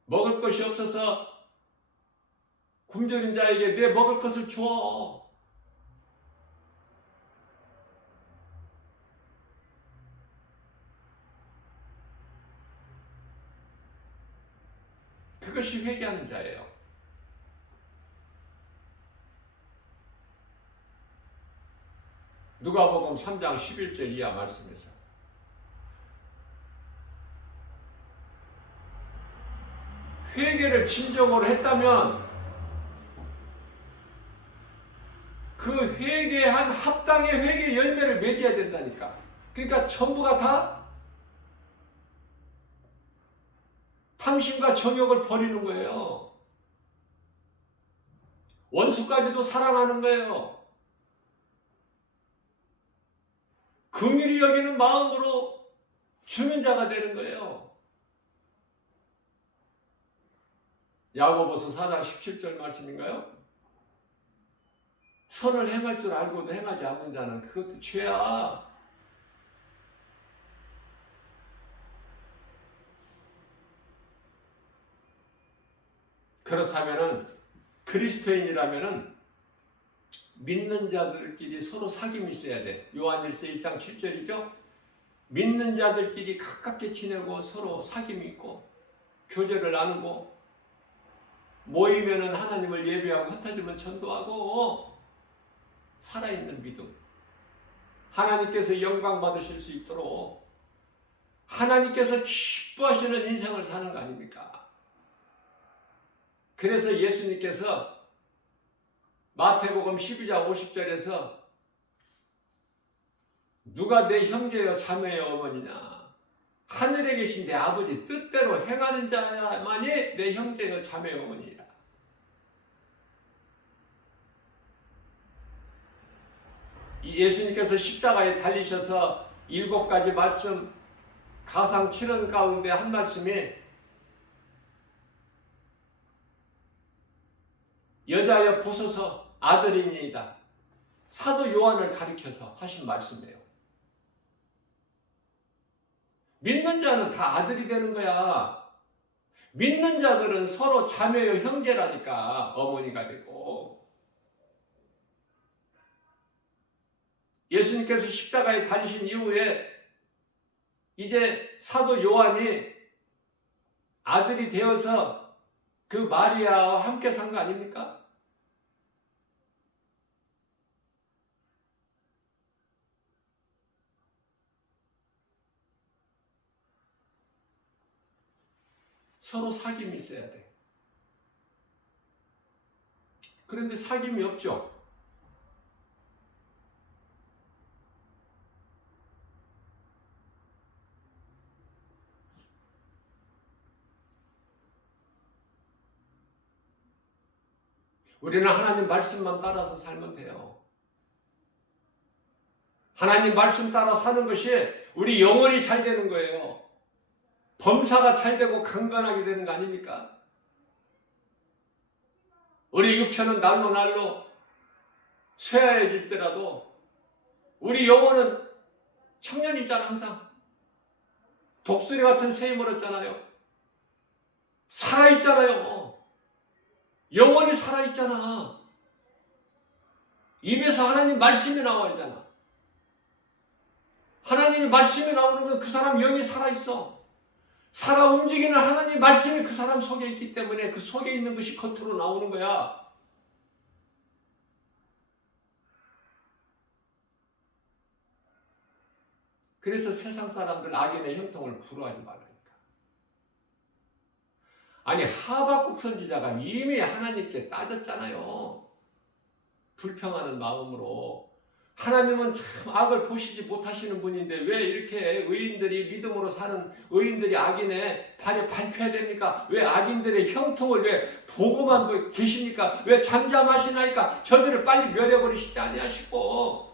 먹을 것이 없어서 굶주린 자에게 내 먹을 것을 주어. 그것이 회개하는 자예요. 누가복음 3장 11절 이하 말씀에서 회개를 진정으로 했다면 그 회개한 합당의 회개 열매를 맺어야 된다니까. 그러니까 전부가 다 탐심과 정욕을 버리는 거예요. 원수까지도 사랑하는 거예요. 긍휼히 여기는 마음으로 주는 자가 되는 거예요. 야고보서 4장 17절 말씀인가요? 선을 행할 줄 알고도 행하지 않는 자는 그것도 죄야. 그렇다면은 그리스도인이라면은 믿는 자들끼리 서로 사귐이 있어야 돼. 요한일서 1장 7절이죠. 믿는 자들끼리 가깝게 지내고 서로 사귐이 있고 교제를 나누고 모이면은 하나님을 예배하고 흩어지면 전도하고 살아있는 믿음. 하나님께서 영광 받으실 수 있도록 하나님께서 기뻐하시는 인생을 사는 거 아닙니까? 그래서 예수님께서 마태복음 12장 50절에서 누가 내 형제여 자매여 어머니냐, 하늘에 계신 내 아버지 뜻대로 행하는 자만이 내 형제여 자매여 어머니라. 예수님께서 십자가에 달리셔서 7가지 말씀 가상 7원 가운데 한 말씀이 여자여 보소서 아들이니이다. 사도 요한을 가리켜서 하신 말씀이에요. 믿는 자는 다 아들이 되는 거야. 믿는 자들은 서로 자매요 형제라니까. 어머니가 되고. 예수님께서 십자가에 달리신 이후에 이제 사도 요한이 아들이 되어서 그 마리아와 함께 산 거 아닙니까? 서로 사귐이 있어야 돼. 그런데 사귐이 없죠. 우리는 하나님 말씀만 따라서 살면 돼요. 하나님 말씀 따라 사는 것이 우리 영혼이 잘 되는 거예요. 범사가 잘 되고 강건하게 되는 거 아닙니까? 우리 육체는 날로 날로 쇠하여질더라도 우리 영혼은 청년이잖아. 항상 독수리 같은 새이 물었잖아요. 살아있잖아요. 영혼이 살아있잖아. 입에서 하나님 말씀이 나와야잖아. 하나님의 말씀이 나오면 그 사람 영이 살아있어. 살아 움직이는 하나님 말씀이 그 사람 속에 있기 때문에 그 속에 있는 것이 겉으로 나오는 거야. 그래서 세상 사람들 악인의 형통을 부러워하지 말라니까. 아니 하박국 선지자가 이미 하나님께 따졌잖아요. 불평하는 마음으로 하나님은 참 악을 보시지 못하시는 분인데 왜 이렇게 의인들이 믿음으로 사는 의인들이 악인의 발에 밟혀야 됩니까? 왜 악인들의 형통을 왜 보고만 계십니까? 왜 잠잠하시나이까? 저들을 빨리 멸해버리시지 아니하시고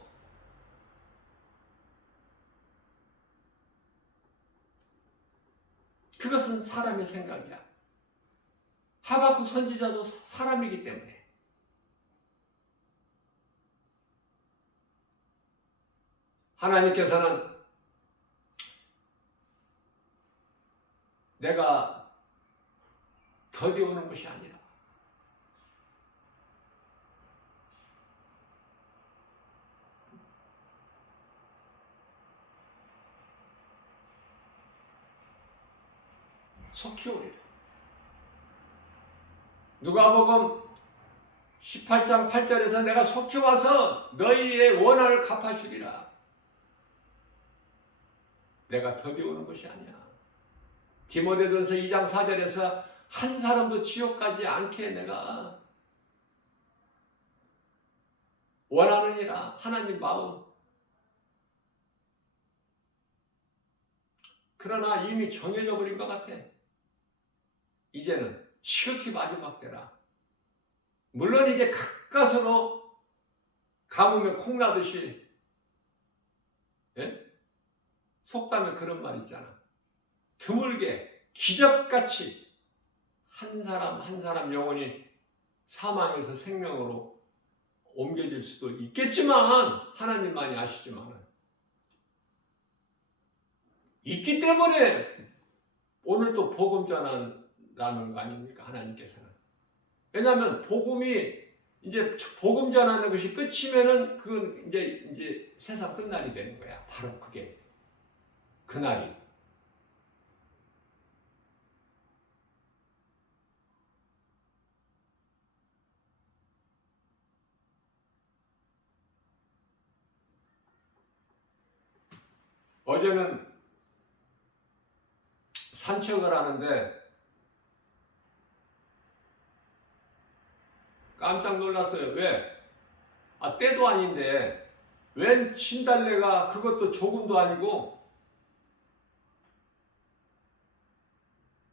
그것은 사람의 생각이야. 하박국 선지자도 사람이기 때문에 하나님께서는 내가 더디 오는 것이 아니라 속히 오리라. 누가복음 18장 8절에서 내가 속히 와서 너희의 원한을 갚아주리라. 내가 더디 오는 것이 아니야. 디모데전서 2장 4절에서 한 사람도 지옥 가지 않게 내가 원하느니라. 하나님 마음. 그러나 이미 정해져 버린 것 같아. 이제는 지극히 마지막 때라. 물론 이제 가까스로 가뭄에 콩나듯이, 예? 속담에 그런 말 있잖아. 드물게 기적같이 한 사람 한 사람 영혼이 사망에서 생명으로 옮겨질 수도 있겠지만 하나님만이 아시지만 있기 때문에 오늘 또 복음 전하라는 거 아닙니까? 하나님께서는. 왜냐하면 복음이 이제 복음 전하는 것이 끝이면은 그건 이제 세상 끝날이 되는 거야. 바로 그게 그날이. 어제는 산책을 하는데 깜짝 놀랐어요. 왜? 때도 아닌데 웬 진달래가 그것도 조금도 아니고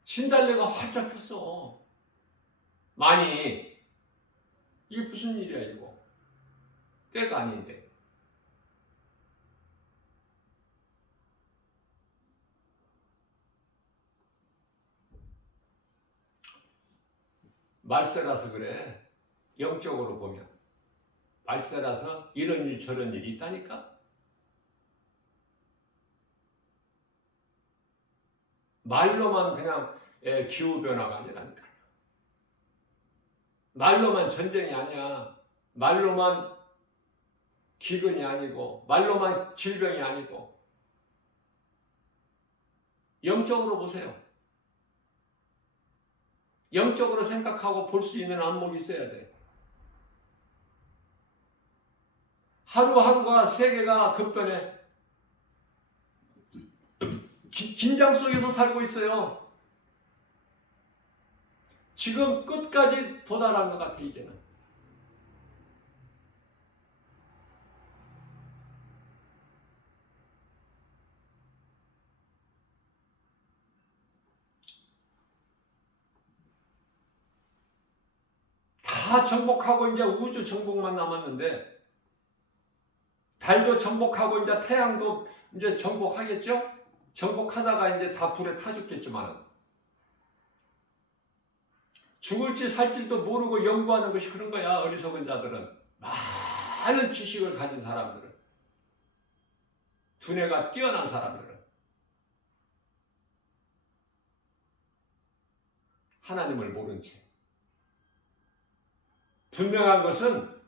진달래가 활짝 폈어. 많이. 이게 무슨 일이야 이거. 때가 아닌데. 말세라서 그래. 영적으로 보면. 말세라서 이런 일 저런 일이 있다니까. 말로만 그냥 기후변화가 아니라니까. 말로만 전쟁이 아니야. 말로만 기근이 아니고 말로만 질병이 아니고 영적으로 보세요. 영적으로 생각하고 볼 수 있는 안목이 있어야 돼. 하루하루가 세계가 급변해. 긴장 속에서 살고 있어요. 지금 끝까지 도달한 것 같아 이제는. 다 정복하고 이제 우주 정복만 남았는데 달도 정복하고 이제 태양도 이제 정복하겠죠? 정복하다가 이제 다 불에 타 죽겠지만 죽을지 살지도 모르고 연구하는 것이 그런 거야. 어리석은 자들은. 많은 지식을 가진 사람들은. 두뇌가 뛰어난 사람들은. 하나님을 모른 채. 분명한 것은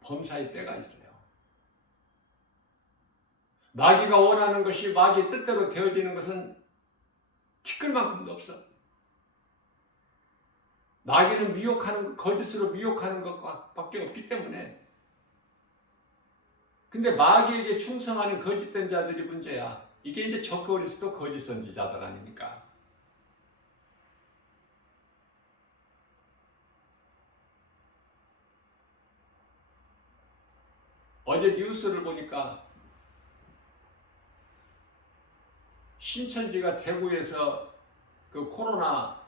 범사의 때가 있어요. 마귀가 원하는 것이 마귀의 뜻대로 되어지는 것은 티끌만큼도 없어. 마귀는 미혹하는 것, 거짓으로 미혹하는 것밖에 없기 때문에. 근데 마귀에게 충성하는 거짓된 자들이 문제야. 이게 이제 적그리스도 거짓 선지자들 아닙니까? 어제 뉴스를 보니까 신천지가 대구에서 그 코로나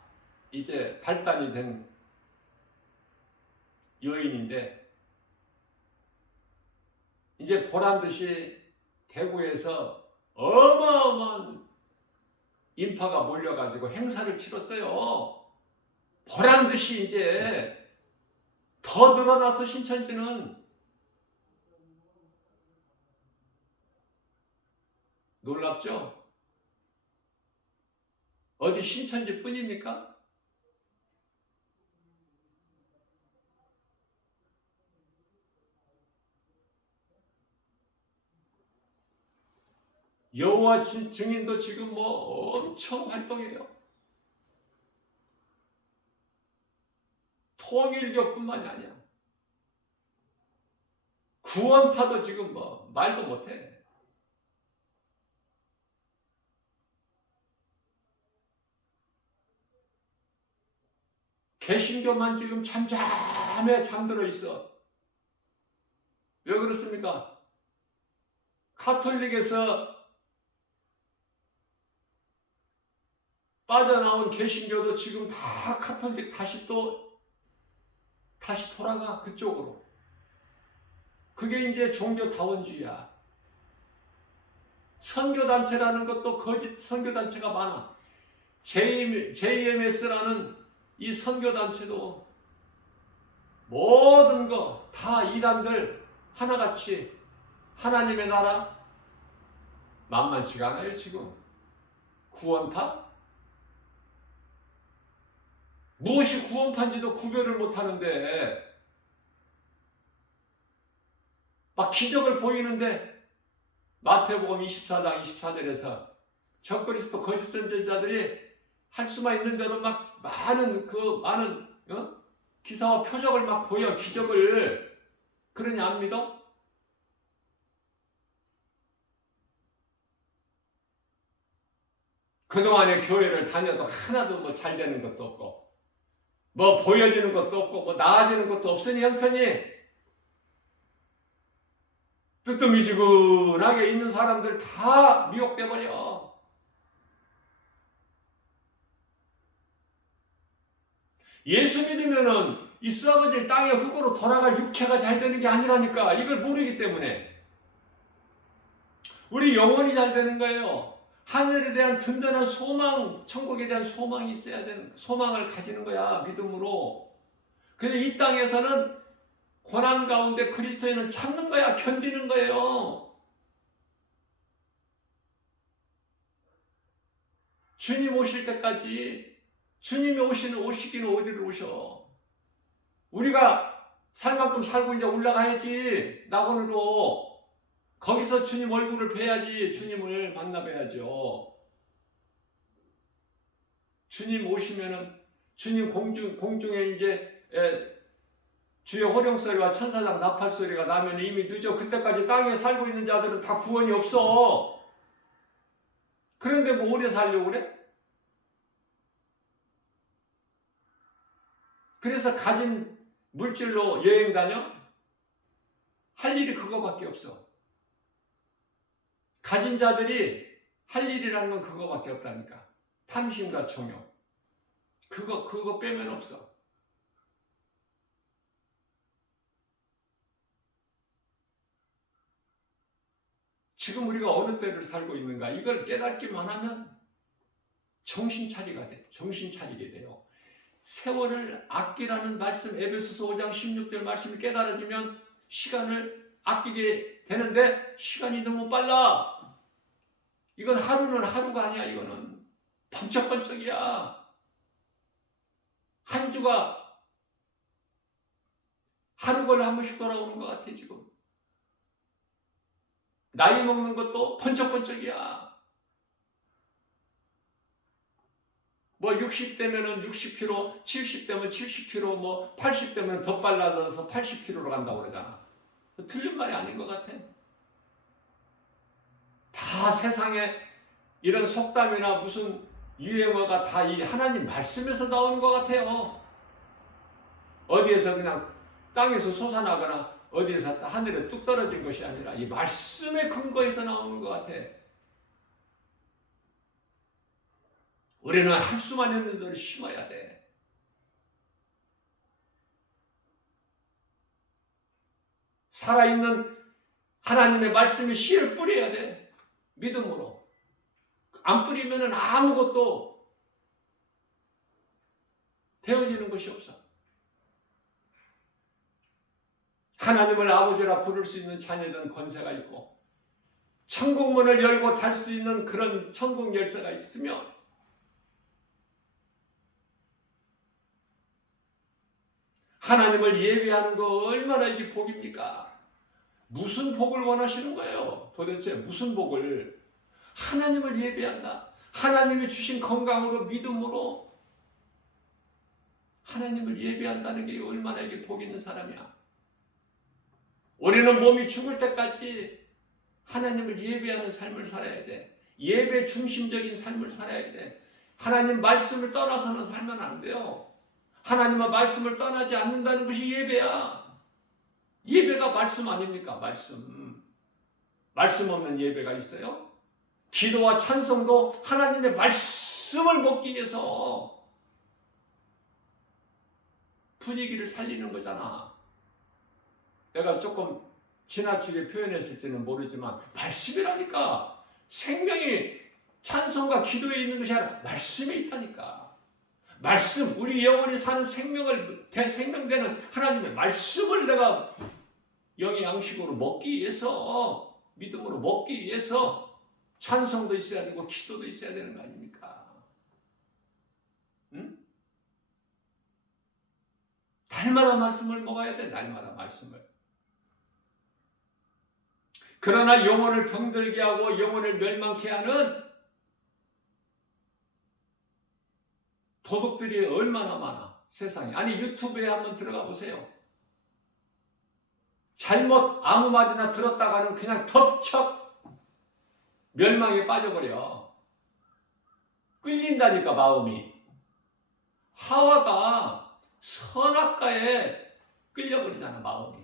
이제 발단이 된 여인인데 이제 보란듯이 대구에서 어마어마한 인파가 몰려가지고 행사를 치렀어요. 보란듯이 이제 더 늘어나서 신천지는 놀랍죠? 어디 신천지 뿐입니까? 여호와 증인도 지금 뭐 엄청 활동해요. 통일교뿐만이 아니야. 구원파도 지금 뭐 말도 못해. 개신교만 지금 잠잠해 잠들어 있어. 왜 그렇습니까? 카톨릭에서 빠져나온 개신교도 지금 다 카톨릭 다시 돌아가 그쪽으로. 그게 이제 종교다원주의야. 선교단체라는 것도 거짓 선교단체가 많아. JMS라는 이 선교단체도 모든 거 다 이단들 하나같이 하나님의 나라 만만치가 않아요 지금. 구원파? 무엇이 구원파인지도 구별을 못하는데 막 기적을 보이는데 마태복음 24장 24절에서 적그리스도 거짓 선지자들이 할 수만 있는 대로 막 많은 기사와 표적을 막 보여. 기적을. 그러냐 안 믿어? 그동안에 교회를 다녀도 하나도 뭐 잘 되는 것도 없고 뭐 보여지는 것도 없고 뭐 나아지는 것도 없으니 형편이 뜨뜻미지근하게 있는 사람들 다 미혹돼 버려. 예수 믿으면은 이 썩어질 땅의 흙으로 돌아갈 육체가 잘 되는 게 아니라니까. 이걸 모르기 때문에 우리 영혼이 잘 되는 거예요. 하늘에 대한 든든한 소망, 천국에 대한 소망이 있어야 되는, 소망을 가지는 거야, 믿음으로. 그래서 이 땅에서는 고난 가운데 그리스도인은 참는 거야, 견디는 거예요. 주님 오실 때까지. 주님이 오시기는 어디를 오셔? 우리가 살 만큼 살고 이제 올라가야지, 낙원으로. 거기서 주님 얼굴을 뵈야지, 주님을 만나봐야죠. 주님 오시면은, 주님 공중에 이제, 주의 호령소리와 천사장 나팔소리가 나면 이미 늦어. 그때까지 땅에 살고 있는 자들은 다 구원이 없어. 그런데 뭐 오래 살려고 그래? 그래서 가진 물질로 여행 다녀? 할 일이 그거밖에 없어. 가진 자들이 할 일이라는 건 그거밖에 없다니까. 탐심과 정욕. 그거 빼면 없어. 지금 우리가 어느 때를 살고 있는가? 이걸 깨닫기만 하면 정신 차리게 돼요. 세월을 아끼라는 말씀, 에베소서 5장 16절 말씀이 깨달아지면 시간을 아끼게 되는데 시간이 너무 빨라. 이건 하루는 하루가 아니야. 이거는 번쩍번쩍이야. 한 주가 하루걸러 한 번씩 돌아오는 것 같아 지금. 나이 먹는 것도 번쩍번쩍이야. 뭐 60대면은 60km, 70대면 70km, 뭐 80대면 더 빨라져서 80km로 간다고 그러잖아. 틀린 말이 아닌 것 같아. 다 세상에 이런 속담이나 무슨 유행어가 다 이 하나님 말씀에서 나오는 것 같아요. 어디에서 그냥 땅에서 솟아나거나 어디에서 하늘에 뚝 떨어진 것이 아니라 이 말씀의 근거에서 나오는 것 같아. 우리는 할 수만 있는 대로 심어야 돼. 살아있는 하나님의 말씀이 씨를 뿌려야 돼. 믿음으로. 안 뿌리면 아무것도 되어지는 것이 없어. 하나님을 아버지라 부를 수 있는 자녀된 권세가 있고 천국문을 열고 달 수 있는 그런 천국 열쇠가 있으며 하나님을 예배하는 거 얼마나 이게 복입니까? 무슨 복을 원하시는 거예요? 도대체 무슨 복을? 하나님을 예배한다. 하나님이 주신 건강으로 믿음으로 하나님을 예배한다는 게 얼마나 이게 복 있는 사람이야. 우리는 몸이 죽을 때까지 하나님을 예배하는 삶을 살아야 돼. 예배 중심적인 삶을 살아야 돼. 하나님 말씀을 떠나서는 살면 안 돼요. 하나님의 말씀을 떠나지 않는다는 것이 예배야. 예배가 말씀 아닙니까? 말씀. 말씀 없는 예배가 있어요? 기도와 찬송도 하나님의 말씀을 먹기 위해서 분위기를 살리는 거잖아. 내가 조금 지나치게 표현했을지는 모르지만 말씀이라니까. 생명이 찬송과 기도에 있는 것이 아니라 말씀에 있다니까. 말씀, 우리 영혼이 사는 생명되는 하나님의 말씀을 내가 영의 양식으로 먹기 위해서, 믿음으로 먹기 위해서 찬송도 있어야 되고 기도도 있어야 되는 거 아닙니까? 응? 날마다 말씀을 먹어야 돼. 날마다 말씀을. 그러나 영혼을 병들게 하고 영혼을 멸망케 하는 도둑들이 얼마나 많아. 세상에. 아니 유튜브에 한번 들어가 보세요. 잘못 아무 말이나 들었다가는 그냥 덮쳐 멸망에 빠져버려. 끌린다니까 마음이. 하와가 선악과에 끌려버리잖아 마음이.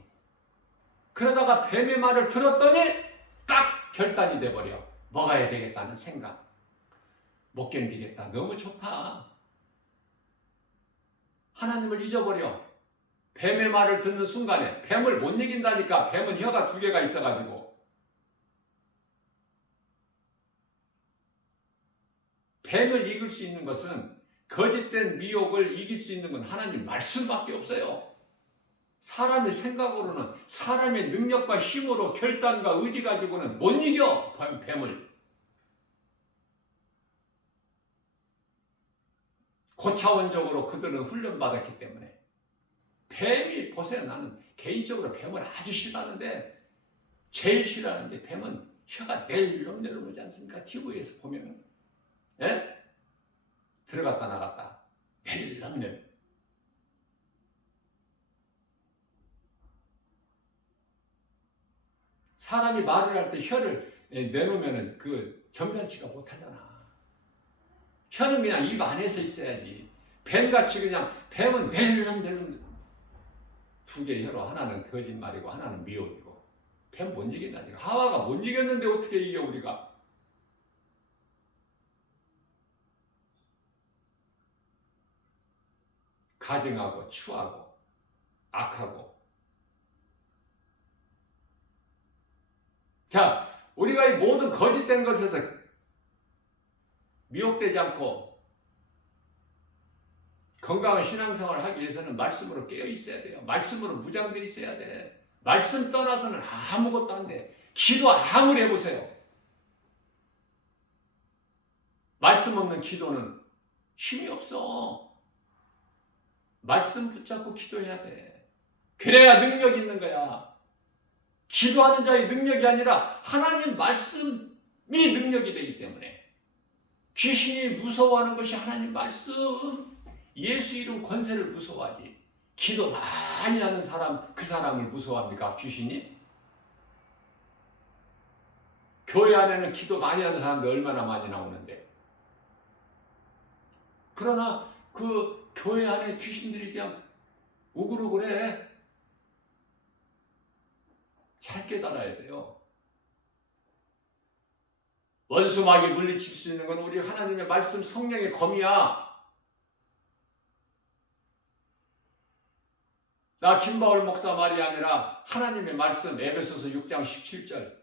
그러다가 뱀의 말을 들었더니 딱 결단이 돼버려. 먹어야 되겠다는 생각. 못 견디겠다. 너무 좋다. 하나님을 잊어버려. 뱀의 말을 듣는 순간에 뱀을 못 이긴다니까. 뱀은 혀가 2개가 있어가지고. 뱀을 이길 수 있는 것은, 거짓된 미혹을 이길 수 있는 건 하나님 말씀밖에 없어요. 사람의 생각으로는, 사람의 능력과 힘으로, 결단과 의지 가지고는 못 이겨 뱀을. 고차원적으로 그들은 훈련받았기 때문에. 뱀이, 보세요. 나는 개인적으로 뱀을 아주 싫어하는데, 제일 싫어하는데 뱀은 혀가 낼름낼름하지 않습니까? TV에서 보면. 예? 들어갔다 나갔다. 낼름낼름. 사람이 말을 할 때 혀를 내놓으면 그 전면치가 못하잖아. 혀는 그냥 입 안에서 있어야지. 뱀같이 그냥, 뱀은 낼름낼름 2개의 혀로, 하나는 거짓말이고 하나는 미혹이고. 뱀 못 이긴다니까. 하와가 못 이겼는데 어떻게 이겨 우리가. 가증하고 추하고 악하고. 자, 우리가 이 모든 거짓된 것에서 미혹되지 않고 건강한 신앙생활을 하기 위해서는 말씀으로 깨어 있어야 돼요. 말씀으로 무장되어 있어야 돼. 말씀 떠나서는 아무것도 안 돼. 기도 아무리 해보세요. 말씀 없는 기도는 힘이 없어. 말씀 붙잡고 기도해야 돼. 그래야 능력이 있는 거야. 기도하는 자의 능력이 아니라 하나님 말씀이 능력이 되기 때문에. 귀신이 무서워하는 것이 하나님 말씀, 예수 이름 권세를 무서워하지. 기도 많이 하는 사람, 그 사람을 무서워합니까? 귀신이? 교회 안에는 기도 많이 하는 사람들 얼마나 많이 나오는데. 그러나 그 교회 안에 귀신들이 그냥 우글우글해. 잘 깨달아야 돼요. 원수마귀 물리칠 수 있는 건 우리 하나님의 말씀 성령의 검이야. 나 김바울 목사 말이 아니라 하나님의 말씀 에베소서 6장 17절.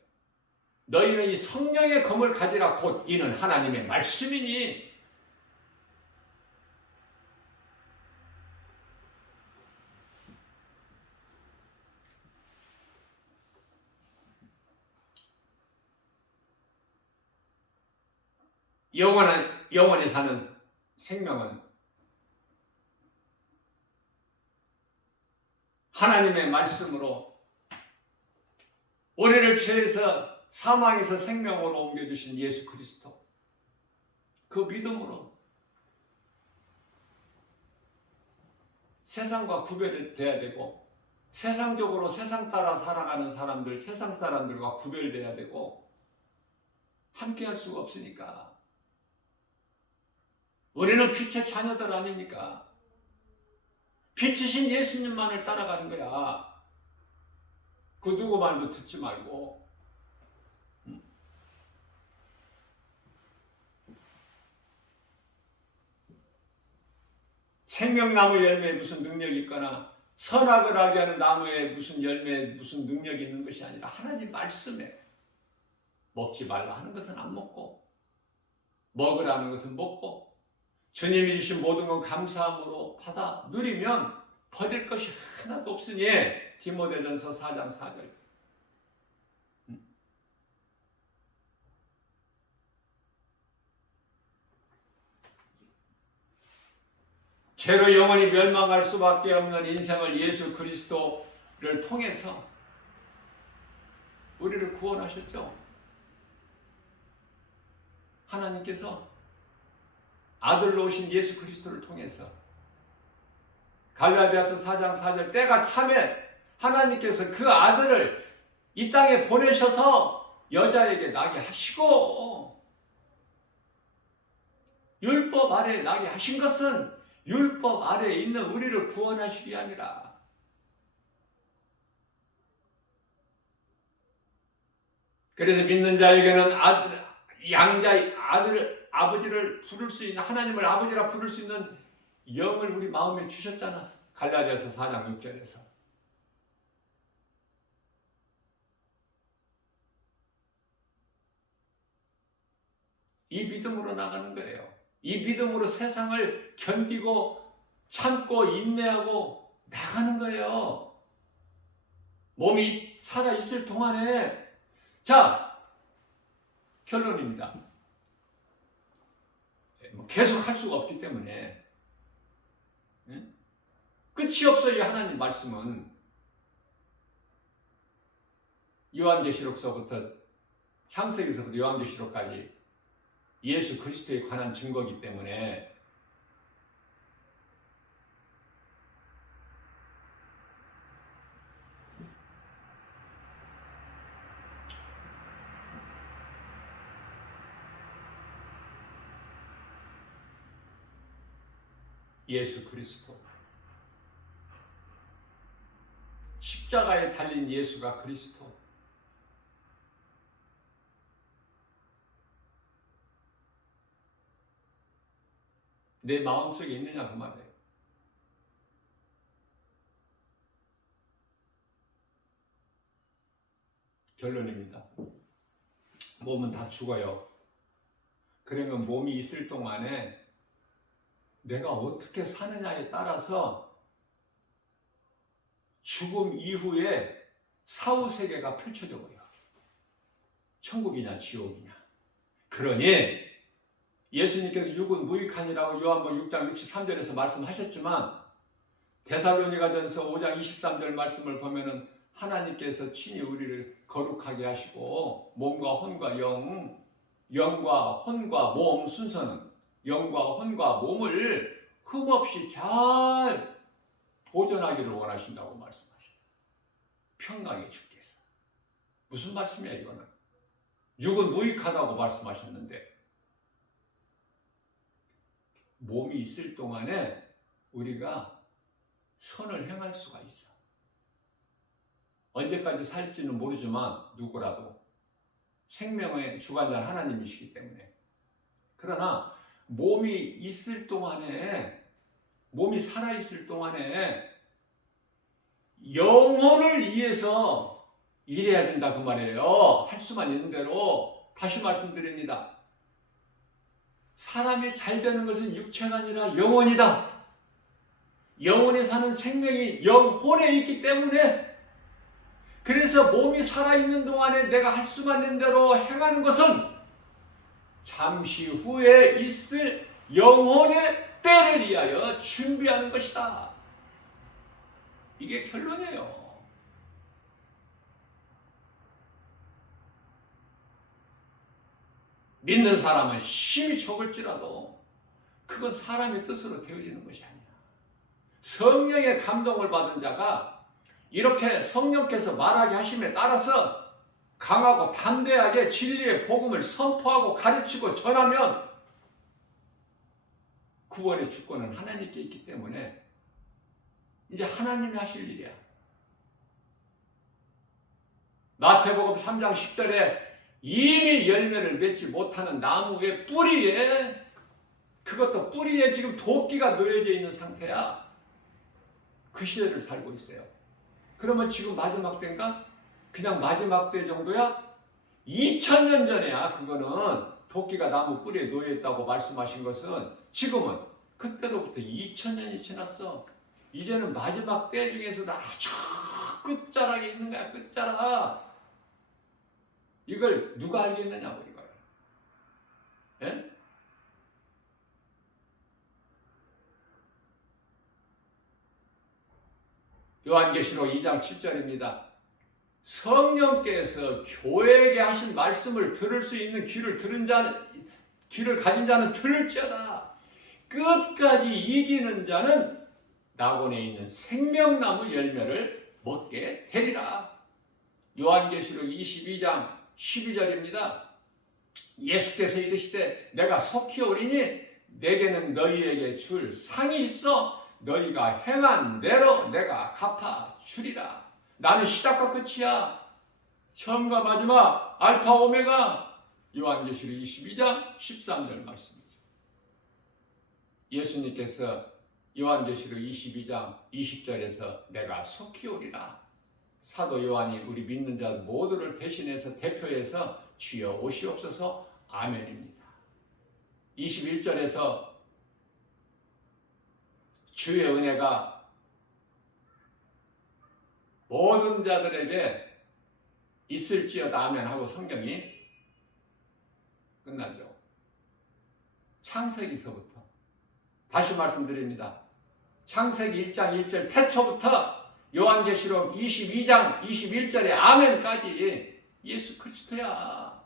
너희는 이 성령의 검을 가지라 곧 이는 하나님의 말씀이니. 영원히 사는 생명은 하나님의 말씀으로 우리를 죄에서 사망에서 생명으로 옮겨주신 예수 그리스도, 그 믿음으로 세상과 구별돼야 되고, 세상적으로 세상 따라 살아가는 사람들, 세상 사람들과 구별돼야 되고, 함께할 수가 없으니까. 우리는 빛의 자녀들 아닙니까? 빛이신 예수님만을 따라가는 거야. 그 누구 말도 듣지 말고. 생명나무 열매에 무슨 능력이 있거나 선악을 알게 하는 나무에 무슨 열매에 무슨 능력이 있는 것이 아니라 하나님 말씀에 먹지 말라 하는 것은 안 먹고, 먹으라는 것은 먹고, 주님이 주신 모든 건 감사함으로 받아 누리면 버릴 것이 하나도 없으니. 디모데전서 4장 4절. 죄로 영원히 멸망할 수밖에 없는 인생을 예수 그리스도를 통해서 우리를 구원하셨죠. 하나님께서 아들로 오신 예수 그리스도를 통해서. 갈라디아서 4장 4절. 때가 차면 하나님께서 그 아들을 이 땅에 보내셔서 여자에게 나게 하시고, 율법 아래에 나게 하신 것은 율법 아래에 있는 우리를 구원하시기 아니라, 그래서 믿는 자에게는 아버지를 부를 수 있는, 하나님을 아버지라 부를 수 있는 영을 우리 마음에 주셨잖아. 갈라디아서 4장 6절에서. 이 믿음으로 나가는 거예요. 이 믿음으로 세상을 견디고 참고 인내하고 나가는 거예요. 몸이 살아있을 동안에. 자, 결론입니다. 계속 할 수가 없기 때문에. 끝이 없어요. 하나님 말씀은. 요한계시록서부터 창세기서부터 요한계시록까지 예수 그리스도에 관한 증거이기 때문에 예수 그리스도, 십자가에 달린 예수가 그리스도, 내 마음속에 있느냐 그 말이에요. 결론입니다. 몸은 다 죽어요. 그러면 몸이 있을 동안에 내가 어떻게 사느냐에 따라서 죽음 이후에 사후세계가 펼쳐져 버려요. 천국이냐 지옥이냐. 그러니 예수님께서 육은 무익하니라고 요한복음 6장 63절에서 말씀하셨지만, 데살로니가전서 5장 23절 말씀을 보면은 하나님께서 친히 우리를 거룩하게 하시고 몸과 혼과 영과 혼과 몸 순서는 영과 혼과 몸을 흠없이 잘 보존하기를 원하신다고 말씀하셔요. 평강에 주께서. 무슨 말씀이야 이거는. 육은 무익하다고 말씀하셨는데 몸이 있을 동안에 우리가 선을 행할 수가 있어. 언제까지 살지는 모르지만 누구라도 생명의 주관자는 하나님이시기 때문에. 그러나 몸이 있을 동안에, 몸이 살아있을 동안에 영혼을 위해서 일해야 된다 그 말이에요. 할 수만 있는 대로. 다시 말씀드립니다. 사람이 잘 되는 것은 육체가 아니라 영혼이다. 영혼에 사는 생명이 영혼에 있기 때문에, 그래서 몸이 살아있는 동안에 내가 할 수만 있는 대로 행하는 것은 잠시 후에 있을 영혼의 때를 위하여 준비하는 것이다. 이게 결론이에요. 믿는 사람은 힘이 적을지라도 그건 사람의 뜻으로 되어지는 것이 아니야. 성령의 감동을 받은 자가 이렇게 성령께서 말하게 하심에 따라서 강하고 담대하게 진리의 복음을 선포하고 가르치고 전하면 구원의 주권은 하나님께 있기 때문에 이제 하나님이 하실 일이야. 마태복음 3장 10절에 이미 열매를 맺지 못하는 나무의 뿌리에, 그것도 뿌리에 지금 도끼가 놓여져 있는 상태야. 그 시대를 살고 있어요. 그러면 지금 마지막 때인가? 그냥 마지막 때 정도야? 2000년 전에야 그거는 도끼가 나무 뿌리에 놓여있다고 말씀하신 것은 지금은 그때로부터 2000년이 지났어. 이제는 마지막 때 중에서도 아주 끝자락에 있는 거야. 끝자락. 이걸 누가 알겠느냐고 이걸. 예? 요한계시록 2장 7절입니다. 성령께서 교회에게 하신 말씀을 들을 수 있는 귀를 가진 자는 들을지어다. 끝까지 이기는 자는 낙원에 있는 생명나무 열매를 먹게 되리라. 요한계시록 22장 12절입니다. 예수께서 이르시되 내가 속히 오리니 내게는 너희에게 줄 상이 있어 너희가 행한 대로 내가 갚아 주리라. 나는 시작과 끝이야. 처음과 마지막, 알파 오메가. 요한계시록 22장 13절 말씀이죠. 예수님께서 요한계시록 22장 20절에서 내가 속히 오리라. 사도 요한이 우리 믿는 자 모두를 대신해서 대표해서 주여 오시옵소서 아멘입니다. 21절에서 주의 은혜가 모든 자들에게 있을지어다 아멘하고 성경이 끝나죠. 창세기서부터 다시 말씀드립니다. 창세기 1장 1절 태초부터 요한계시록 22장 21절에 아멘까지 예수 그리스도야.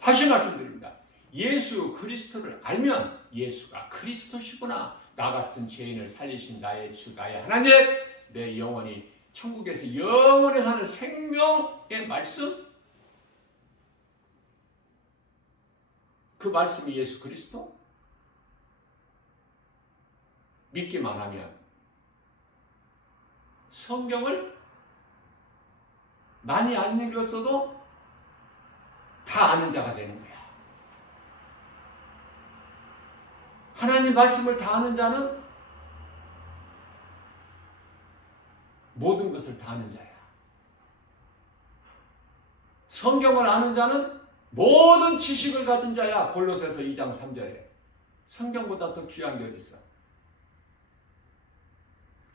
다시 말씀드립니다. 예수 그리스도를 알면 예수가 그리스도시구나. 나 같은 죄인을 살리신 나의 주 나의 하나님, 내 영혼이 천국에서 영원히 사는 생명의 말씀, 그 말씀이 예수 그리스도. 믿기만 하면 성경을 많이 안 읽었어도 다 아는 자가 되는 거야. 하나님 말씀을 다 아는 자는 모든 것을 다 아는 자야. 성경을 아는 자는 모든 지식을 가진 자야. 골로새서 2장 3절에. 성경보다 더 귀한 게 어디 있어?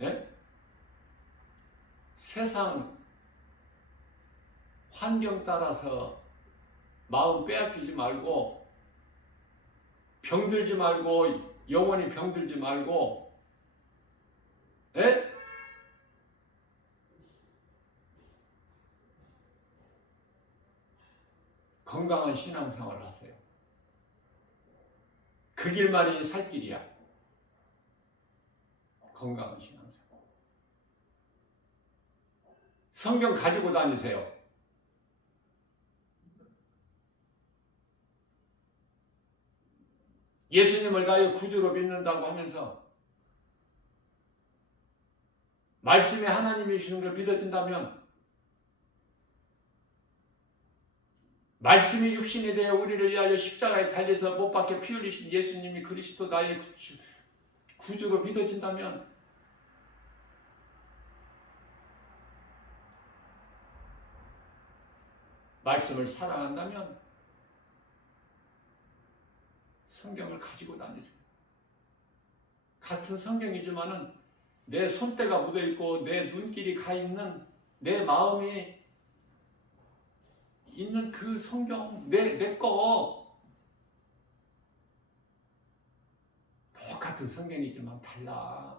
예? 세상 환경 따라서 마음 빼앗기지 말고, 병들지 말고, 영원히 병들지 말고, 예? 건강한 신앙생활을 하세요. 그 길만이 살 길이야. 건강한 신앙생활. 성경 가지고 다니세요. 예수님을 나의 구주로 믿는다고 하면서 말씀이 하나님이시는 걸 믿어진다면 말씀이 육신이 되어 우리를 위하여 십자가에 달려서 못 박혀 피 흘리신 예수님이 그리스도 나의 구주로 믿어진다면 말씀을 사랑한다면 성경을 가지고 다니세요. 같은 성경이지만은 내 손때가 묻어있고 내 눈길이 가있는 내 마음이 있는 그 성경 내 거 똑같은 성경이지만 달라.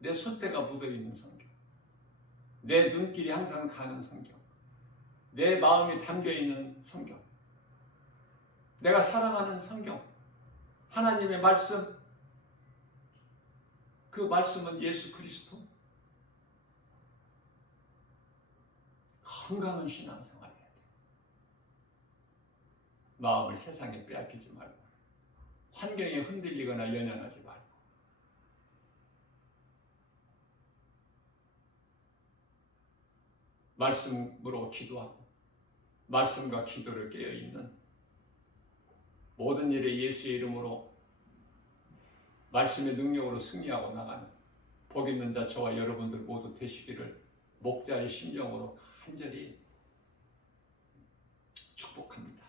내 손때가 묻어있는 성경, 내 눈길이 항상 가는 성경, 내 마음이 담겨있는 성경, 내가 사랑하는 성경, 하나님의 말씀, 그 말씀은 예수 그리스도. 건강한 신앙생활 해야 돼. 마음을 세상에 빼앗기지 말고, 환경에 흔들리거나 연연하지 말고, 말씀으로 기도하고 말씀과 기도를 깨어있는 모든 일에 예수의 이름으로 말씀의 능력으로 승리하고 나가는 복 있는 자 저와 여러분들 모두 되시기를 목자의 심령으로 간절히 축복합니다.